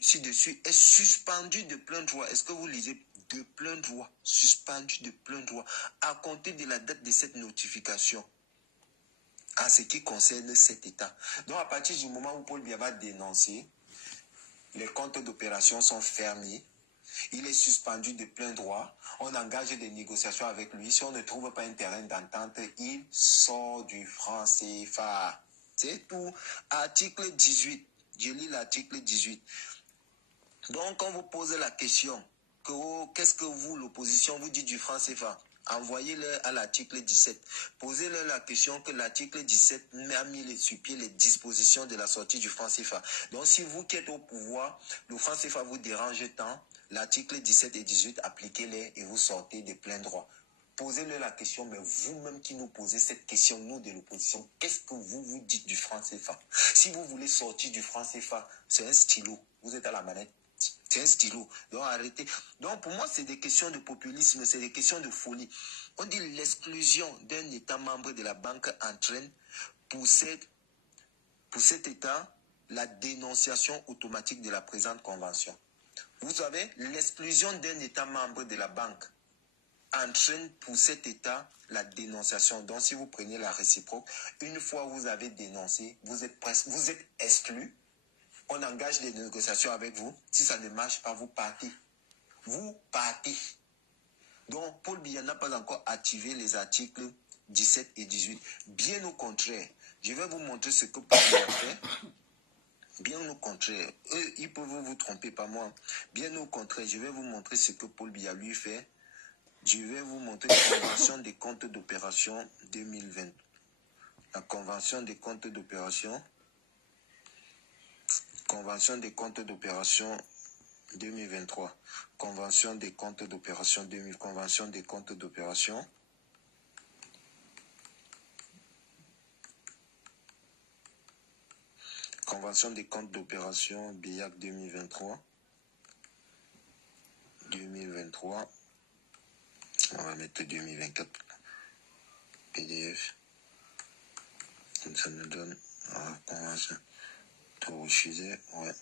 ci-dessus, est suspendue de plein droit. Est-ce que vous lisez de plein droit? Suspendue de plein droit à compter de la date de cette notification en ce qui concerne cet État. Donc, à partir du moment où Paul Biya va dénoncer, les comptes d'opération sont fermés, il est suspendu de plein droit, on engage des négociations avec lui. Si on ne trouve pas un terrain d'entente, il sort du franc CFA. C'est tout. Article 18. Je lis l'article 18. Donc, on vous pose la question, qu'est-ce que vous, l'opposition, vous dites du franc CFA? Envoyez-le à l'article 17. Posez-leur la question que l'article 17 a mis sur pied les dispositions de la sortie du franc CFA. Donc, si vous qui êtes au pouvoir, le franc CFA vous dérange tant, l'article 17 et 18, appliquez-les et vous sortez de plein droit. Posez-leur la question, mais vous-même qui nous posez cette question, nous de l'opposition, qu'est-ce que vous dites du franc CFA? Si vous voulez sortir du franc CFA, c'est un stylo. Vous êtes à la manette. C'est un stylo. Donc arrêtez. Donc pour moi, c'est des questions de populisme, c'est des questions de folie. On dit l'exclusion d'un État membre de la banque entraîne pour cet État la dénonciation automatique de la présente convention. Vous savez, l'exclusion d'un État membre de la banque entraîne pour cet État la dénonciation. Donc, si vous prenez la réciproque, une fois vous avez dénoncé, vous êtes exclu. On engage des négociations avec vous. Si ça ne marche pas, vous partez. Vous partez. Donc, Paul Biya n'a pas encore activé les articles 17 et 18. Bien au contraire, je vais vous montrer ce que Paul Biya fait. Bien au contraire, eux, ils peuvent vous tromper, pas moi. Bien au contraire, je vais vous montrer ce que Paul Biya lui fait. Je vais vous montrer la convention des comptes d'opération 2020. La convention des comptes d'opération. Convention des comptes d'opération 2023. Convention des comptes d'opération 2000. Convention des comptes d'opération. Convention des comptes d'opération BIAC 2023. 2023. On va mettre 2024. PDF. Ça nous donne la convention. Tout refusé. Ouais.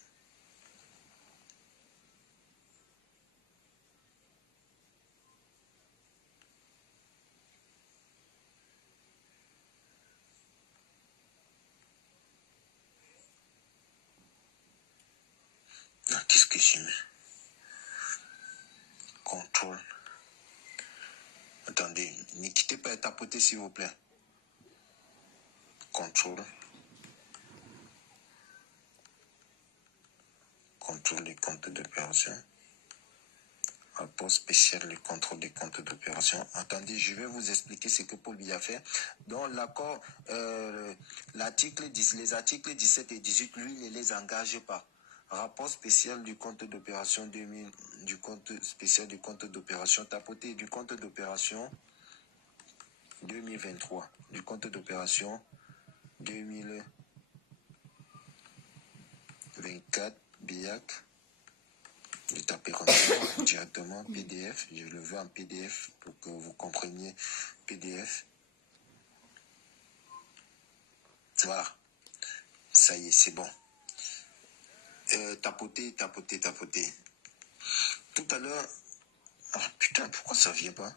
Ah, qu'est-ce que j'y mets? Contrôle. Attendez, ne quittez pas et tapotez s'il vous plaît. Contrôle. Contrôle des comptes d'opération. Rapport spécial, le contrôle des comptes d'opération. Attendez, je vais vous expliquer ce que Paul Biya fait. Dans l'accord, les articles 17 et 18, lui, ne les engage pas. Rapport spécial du compte d'opération 2000, du compte spécial du compte d'opération tapoté, du compte d'opération 2023, du compte d'opération 2024, BIAC. Je tape directement PDF. Je le veux en PDF pour que vous compreniez PDF. Voilà. Ça y est, c'est bon. Tapoter. Tout à l'heure... Ah putain, pourquoi ça vient pas?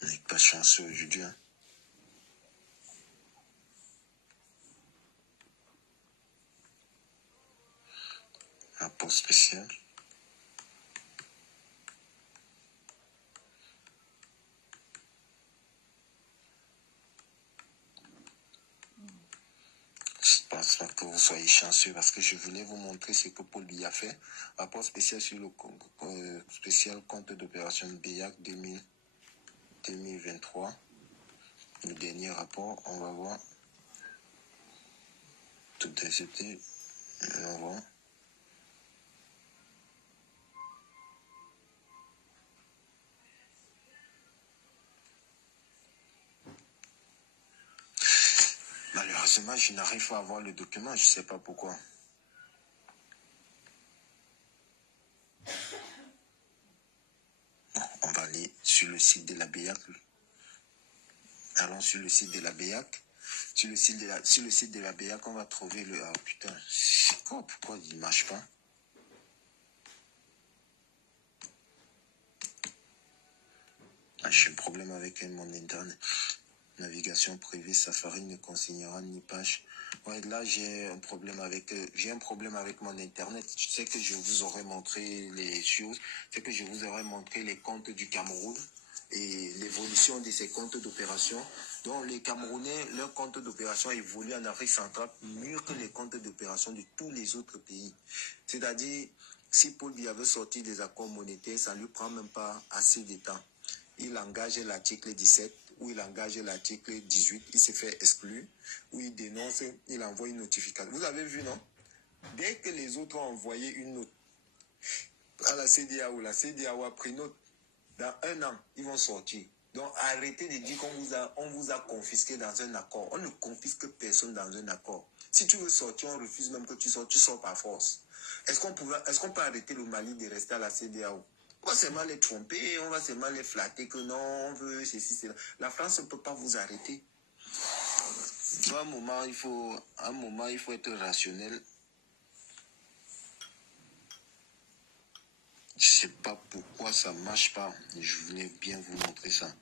On n'est pas chanceux aujourd'hui. Hein. Rapport spécial. Je pense pas que vous soyez chanceux parce que je voulais vous montrer ce que Paul Biya fait. Rapport spécial sur le spécial compte d'opération BIAC 2023. Le dernier rapport, on va voir. Tout accepté. On va voir. Malheureusement, je n'arrive pas à voir le document, je ne sais pas pourquoi. Bon, on va aller sur le site de la BIAC. Allons sur le site de la BIAC. Sur le site de la BIAC, on va trouver le... Ah putain, pourquoi il ne marche pas? Ah, j'ai un problème avec mon internet. Navigation privée, Safari ne consignera ni page. Ouais, là j'ai un problème avec mon internet. Je sais que je vous aurais montré les choses, c'est que je vous aurais montré les comptes du Cameroun et l'évolution de ces comptes d'opération. Donc les Camerounais, leur compte d'opération évolue en Afrique centrale mieux que les comptes d'opération de tous les autres pays. C'est-à-dire, si Paul Biya veut sortir des accords monétaires, ça ne lui prend même pas assez de temps. Il engage l'article 17, où il engage l'article 18, il se fait exclure, où il dénonce, il envoie une notification. Vous avez vu, non? Dès que les autres ont envoyé une note à la CEDEAO, la CEDEAO a pris note. Dans 1 an, ils vont sortir. Donc arrêtez de dire qu'on vous a confisqué dans un accord. On ne confisque personne dans un accord. Si tu veux sortir, on refuse même que tu sors par force. Est-ce qu'on peut arrêter le Mali de rester à la CEDEAO? On va seulement les tromper, on va seulement les flatter que non, on veut ceci, cela. La France ne peut pas vous arrêter. À un moment, il faut être rationnel. Je sais pas pourquoi ça marche pas. Je voulais bien vous montrer ça.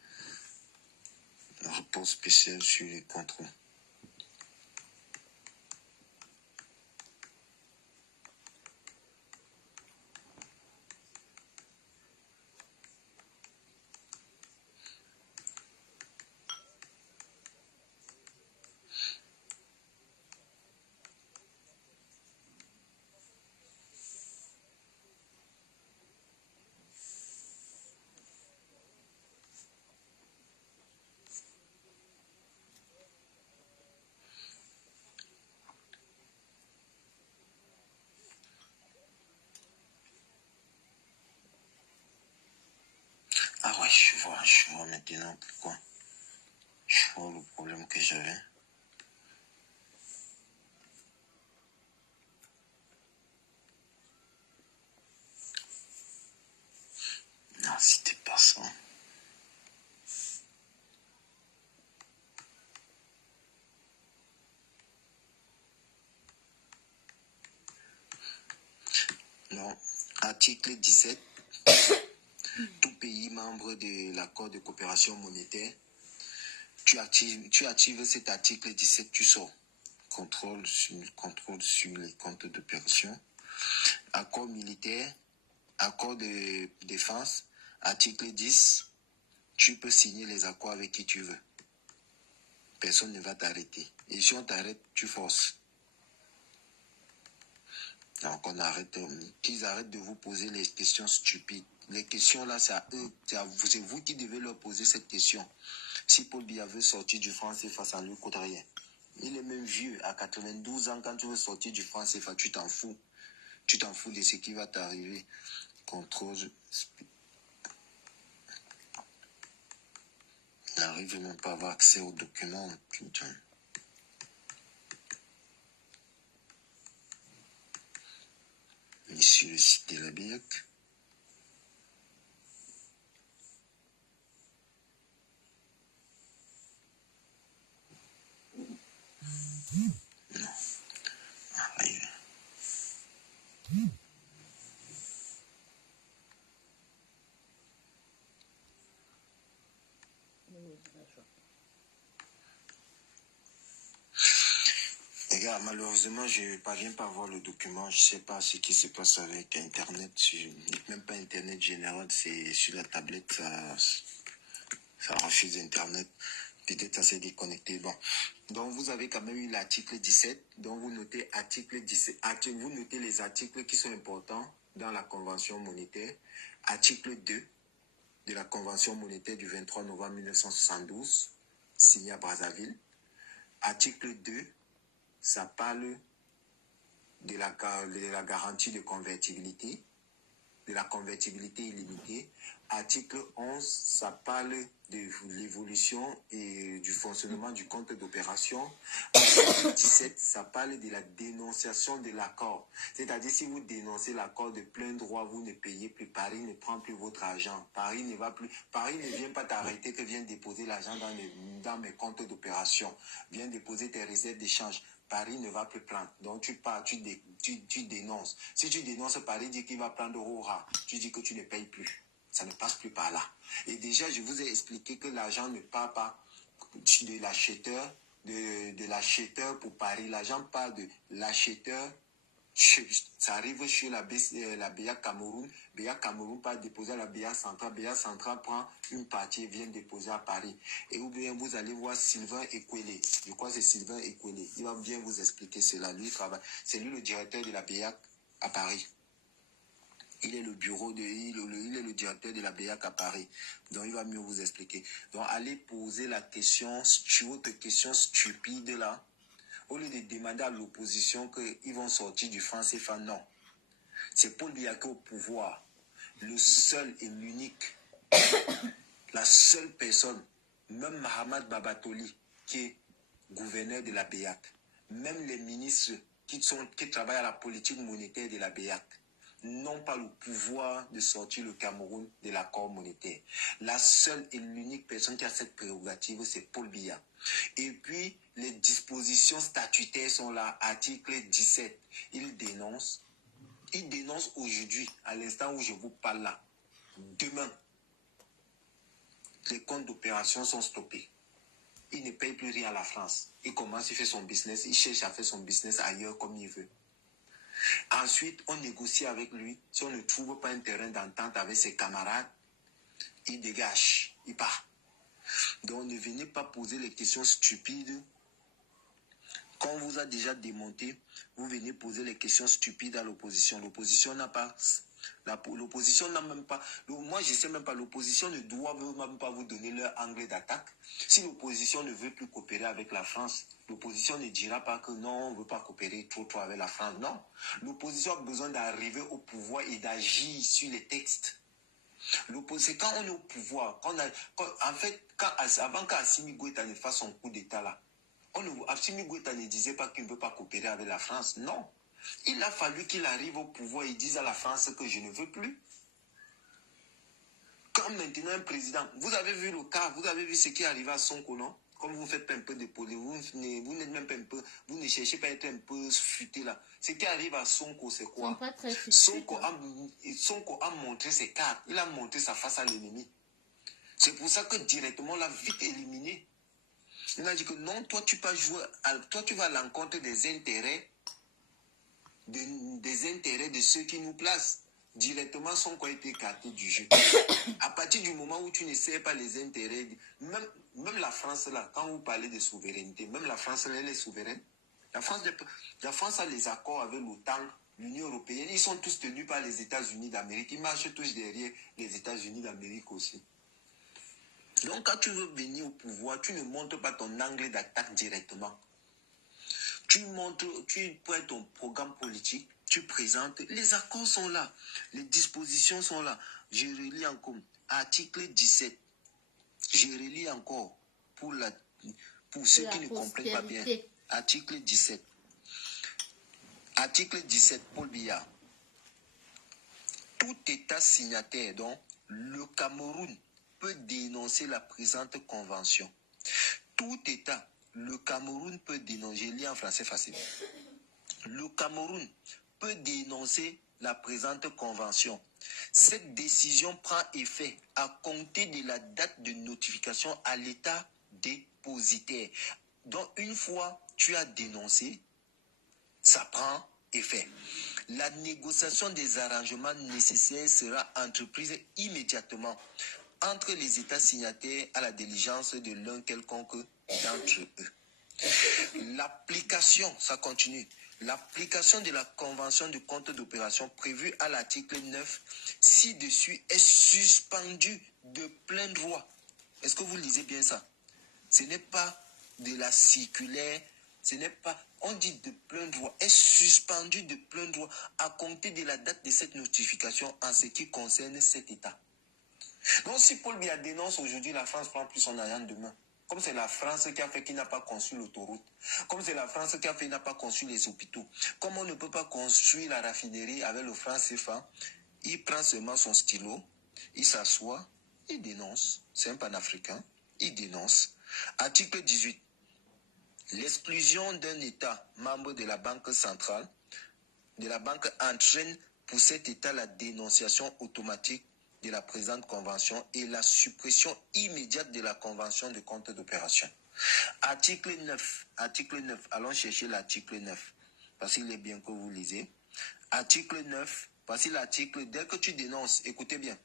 Un rapport spécial sur les contrôles. Ah ouais, je vois maintenant pourquoi. Je vois le problème que j'avais. Non, c'était pas ça. Non, article 17. Tout pays membre de l'accord de coopération monétaire, tu actives cet article 17, tu sors. Contrôle sur les comptes d'opération. Accord militaire, accord de défense, article 10, tu peux signer les accords avec qui tu veux. Personne ne va t'arrêter. Et si on t'arrête, tu forces. Donc on arrête, qu'ils arrêtent de vous poser les questions stupides. Les questions là, c'est à eux, c'est vous qui devez leur poser cette question. Si Paul Biya veut sortir du franc CFA, ça ne lui coûte rien. Il est même vieux, à 92 ans, quand tu veux sortir du franc CFA, tu t'en fous. Tu t'en fous de ce qui va t'arriver. Contrôle. Il n'arrive même pas à avoir accès aux documents. Putain. Ici, le site de la BIAC. Non. Arrive. Les gars, malheureusement, je ne parviens pas à voir le document. Je ne sais pas ce qui se passe avec Internet. Même pas Internet général, c'est sur la tablette, ça refuse Internet. Peut-être ça s'est déconnecté. Bon. Donc, vous avez quand même eu l'article 17. Donc, vous notez article 17. Vous notez les articles qui sont importants dans la Convention monétaire. Article 2 de la Convention monétaire du 23 novembre 1972, signée à Brazzaville. Article 2, ça parle de la garantie de convertibilité, de la convertibilité illimitée. Article 11, ça parle de l'évolution et du fonctionnement du compte d'opération. Article 17, ça parle de la dénonciation de l'accord. C'est-à-dire, si vous dénoncez l'accord de plein droit, vous ne payez plus. Paris ne prend plus votre argent. Paris ne vient pas t'arrêter que viens déposer l'argent dans mes comptes d'opération. Viens déposer tes réserves d'échange. Paris ne va plus prendre. Donc, tu pars, tu dénonces. Si tu dénonces, Paris dit qu'il va prendre Aura. Tu dis que tu ne payes plus. Ça ne passe plus par là. Et déjà, je vous ai expliqué que l'argent ne part pas de l'acheteur, de l'acheteur pour Paris. L'argent part de l'acheteur. Ça arrive sur la BIA Cameroun. BIA Cameroun part déposer à la BIA Centrale. BIA Centrale prend une partie et vient déposer à Paris. Et ou bien vous allez voir Sylvain Ekwele. Je crois que c'est Sylvain Ekwele. Il va bien vous expliquer cela. Lui, il travaille. C'est lui le directeur de la BIA à Paris. Il est le il est le directeur de la BIAC à Paris. Donc, il va mieux vous expliquer. Donc, allez poser la question, votre question stupide là. Au lieu de demander à l'opposition qu'ils vont sortir du franc CFA, non. C'est Paul Biya au pouvoir. Le seul et l'unique, la seule personne, même Mahamat Babatoli, qui est gouverneur de la BIAC, même les ministres qui travaillent à la politique monétaire de la BIAC, n'ont pas le pouvoir de sortir le Cameroun de l'accord monétaire. La seule et l'unique personne qui a cette prérogative, c'est Paul Biya. Et puis, les dispositions statutaires sont là, article 17. Il dénonce aujourd'hui, à l'instant où je vous parle là, demain, les comptes d'opération sont stoppés. Il ne paye plus rien à la France. Il commence, il fait son business, il cherche à faire son business ailleurs comme il veut. Ensuite, on négocie avec lui. Si on ne trouve pas un terrain d'entente avec ses camarades, il dégage, il part. Donc ne venez pas poser les questions stupides. Quand on vous a déjà démonté, vous venez poser les questions stupides à l'opposition. L'opposition n'a pas... L'opposition n'a même pas... Moi, je ne sais même pas, l'opposition ne doit même pas vous donner leur angle d'attaque. Si l'opposition ne veut plus coopérer avec la France, l'opposition ne dira pas que non, on ne veut pas coopérer trop avec la France. Non. L'opposition a besoin d'arriver au pouvoir et d'agir sur les textes. C'est quand on est au pouvoir, avant qu'Assimi Goïta ne fasse son coup d'État là, Assimi Goïta ne disait pas qu'il ne veut pas coopérer avec la France. Non. Il a fallu qu'il arrive au pouvoir et dise à la France que je ne veux plus. Comme maintenant un président, vous avez vu le cas, vous avez vu ce qui est arrivé à Sonko, non? Comme vous faites un peu de politique, vous n'êtes même pas un peu, vous ne cherchez pas à être un peu futé là. Ce qui arrive à Sonko, c'est quoi? Pas très futés, Sonko a montré ses cartes, il a montré sa face à l'ennemi. C'est pour ça que directement, on l'a vite éliminé. Il a dit que non, toi tu vas jouer, toi tu vas à l'encontre des intérêts, de ceux qui nous placent. Directement, Sonko a été écarté du jeu. À partir du moment où tu ne sais pas les intérêts, même la France là, quand vous parlez de souveraineté, même la France là, elle est souveraine. La France a les accords avec l'OTAN, l'Union européenne, ils sont tous tenus par les États-Unis d'Amérique. Ils marchent tous derrière les États-Unis d'Amérique aussi. Donc quand tu veux venir au pouvoir, tu ne montres pas ton angle d'attaque directement. Tu prends ton programme politique, tu présentes, les accords sont là, les dispositions sont là. Je relis encore, article 17. Je relis encore pour ceux qui ne comprennent pas bien. Article 17. Article 17, Paul Biya. Tout État signataire, donc, le Cameroun peut dénoncer la présente convention. Tout État, le Cameroun peut dénoncer, je lis en français facile. Le Cameroun peut dénoncer la présente convention. Cette décision prend effet à compter de la date de notification à l'État dépositaire. Donc, une fois tu as dénoncé, ça prend effet. La négociation des arrangements nécessaires sera entreprise immédiatement entre les États signataires à la diligence de l'un quelconque d'entre eux. L'application, ça continue. L'application de la convention de compte d'opération prévue à l'article 9 ci-dessus est suspendue de plein droit. Est-ce que vous lisez bien ça? Ce n'est pas de la circulaire, ce n'est pas, on dit de plein droit, est suspendue de plein droit à compter de la date de cette notification en ce qui concerne cet État. Donc si Paul Biya dénonce aujourd'hui, la France prend plus son argent demain. Comme c'est la France qui a fait qu'il n'a pas construit l'autoroute. Comme c'est la France qui a fait qu'il n'a pas construit les hôpitaux. Comme on ne peut pas construire la raffinerie avec le franc CFA, il prend seulement son stylo, il s'assoit, il dénonce. C'est un panafricain, il dénonce. Article 18. L'exclusion d'un État membre de la Banque centrale, de la banque entraîne pour cet État la dénonciation automatique de la présente convention et la suppression immédiate de la convention de compte d'opération. Article 9. Article 9. Allons chercher l'article 9. Parce qu'il est bien que vous lisez. Article 9. Voici l'article. Dès que tu dénonces, écoutez bien.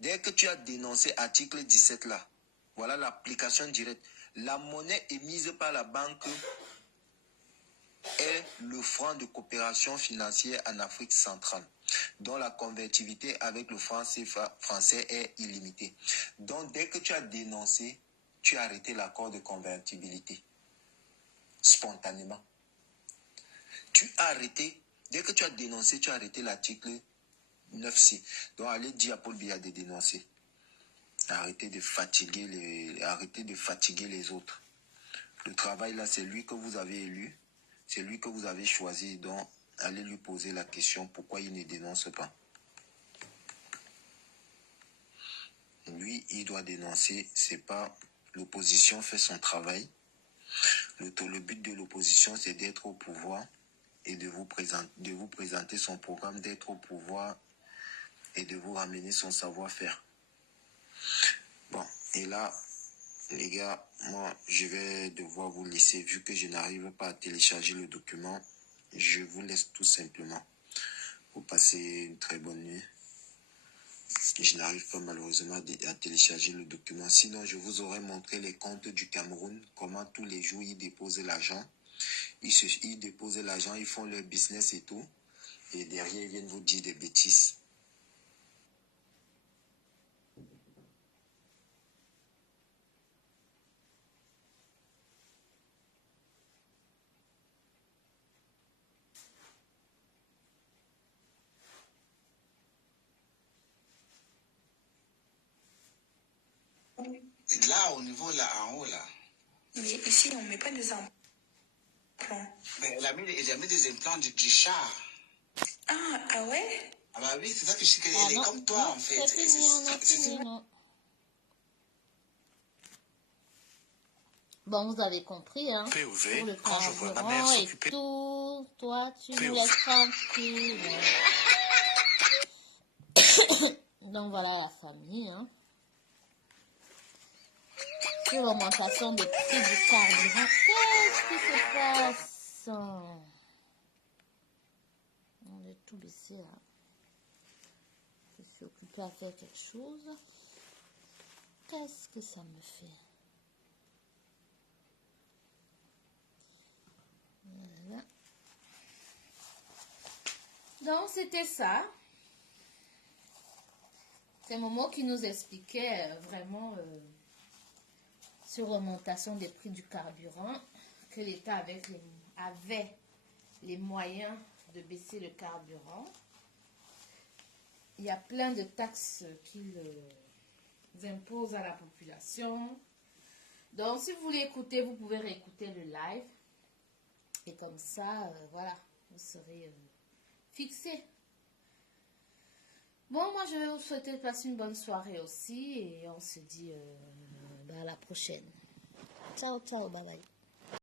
Dès que tu as dénoncé article 17 là, voilà l'application directe. La monnaie émise par la banque est le franc de coopération financière en Afrique centrale, dont la convertibilité avec le franc CFA français est illimitée. Donc, dès que tu as dénoncé, tu as arrêté l'accord de convertibilité. Spontanément. Tu as arrêté, dès que tu as dénoncé, tu as arrêté l'article 9C. Donc, allez dire à Paul Biya de dénoncer. Arrêtez de fatiguer les autres. Le travail là, c'est lui que vous avez élu. C'est lui que vous avez choisi. Donc, allez lui poser la question pourquoi il ne dénonce pas. Lui, il doit dénoncer, c'est pas l'opposition fait son travail. Le but de l'opposition, c'est d'être au pouvoir et de vous présenter son programme, d'être au pouvoir et de vous ramener son savoir-faire. Bon, et là, les gars, moi, je vais devoir vous laisser vu que je n'arrive pas à télécharger le document. Je vous laisse tout simplement. Vous passez une très bonne nuit. Je n'arrive pas malheureusement à télécharger le document. Sinon, je vous aurais montré les comptes du Cameroun, comment tous les jours ils déposent l'argent. Ils déposent l'argent, ils font leur business et tout. Et derrière, ils viennent vous dire des bêtises. Là, au niveau, là, en haut, là. Mais ici, on ne met pas des implants. Mais il a mis des implants du chat. Ah ouais? Ah bah oui, c'est ça que je dis qu'elle est comme toi, en fait. C'est fini, on a fini, non. Bon, vous avez compris, hein. POV, Pour le quand je vois ma mère carburant et s'occuper... tout, toi, tu nous POV. laisses tranquille. Donc voilà la famille, hein. Sur l'augmentation des prix du carburant. Qu'est-ce qui se passe? On est tout baissé là. Je suis occupée à faire quelque chose. Qu'est-ce que ça me fait? Voilà. Donc c'était ça. C'est Momo qui nous expliquait vraiment sur l'augmentation des prix du carburant, que l'État avait les moyens de baisser le carburant. Il y a plein de taxes qu'ils imposent à la population. Donc si vous voulez écouter, vous pouvez réécouter le live. Et comme ça, voilà, vous serez fixé. Bon, moi, je vais vous souhaiter de passer une bonne soirée aussi. Et on se dit à la prochaine. Ciao, ciao, bye bye.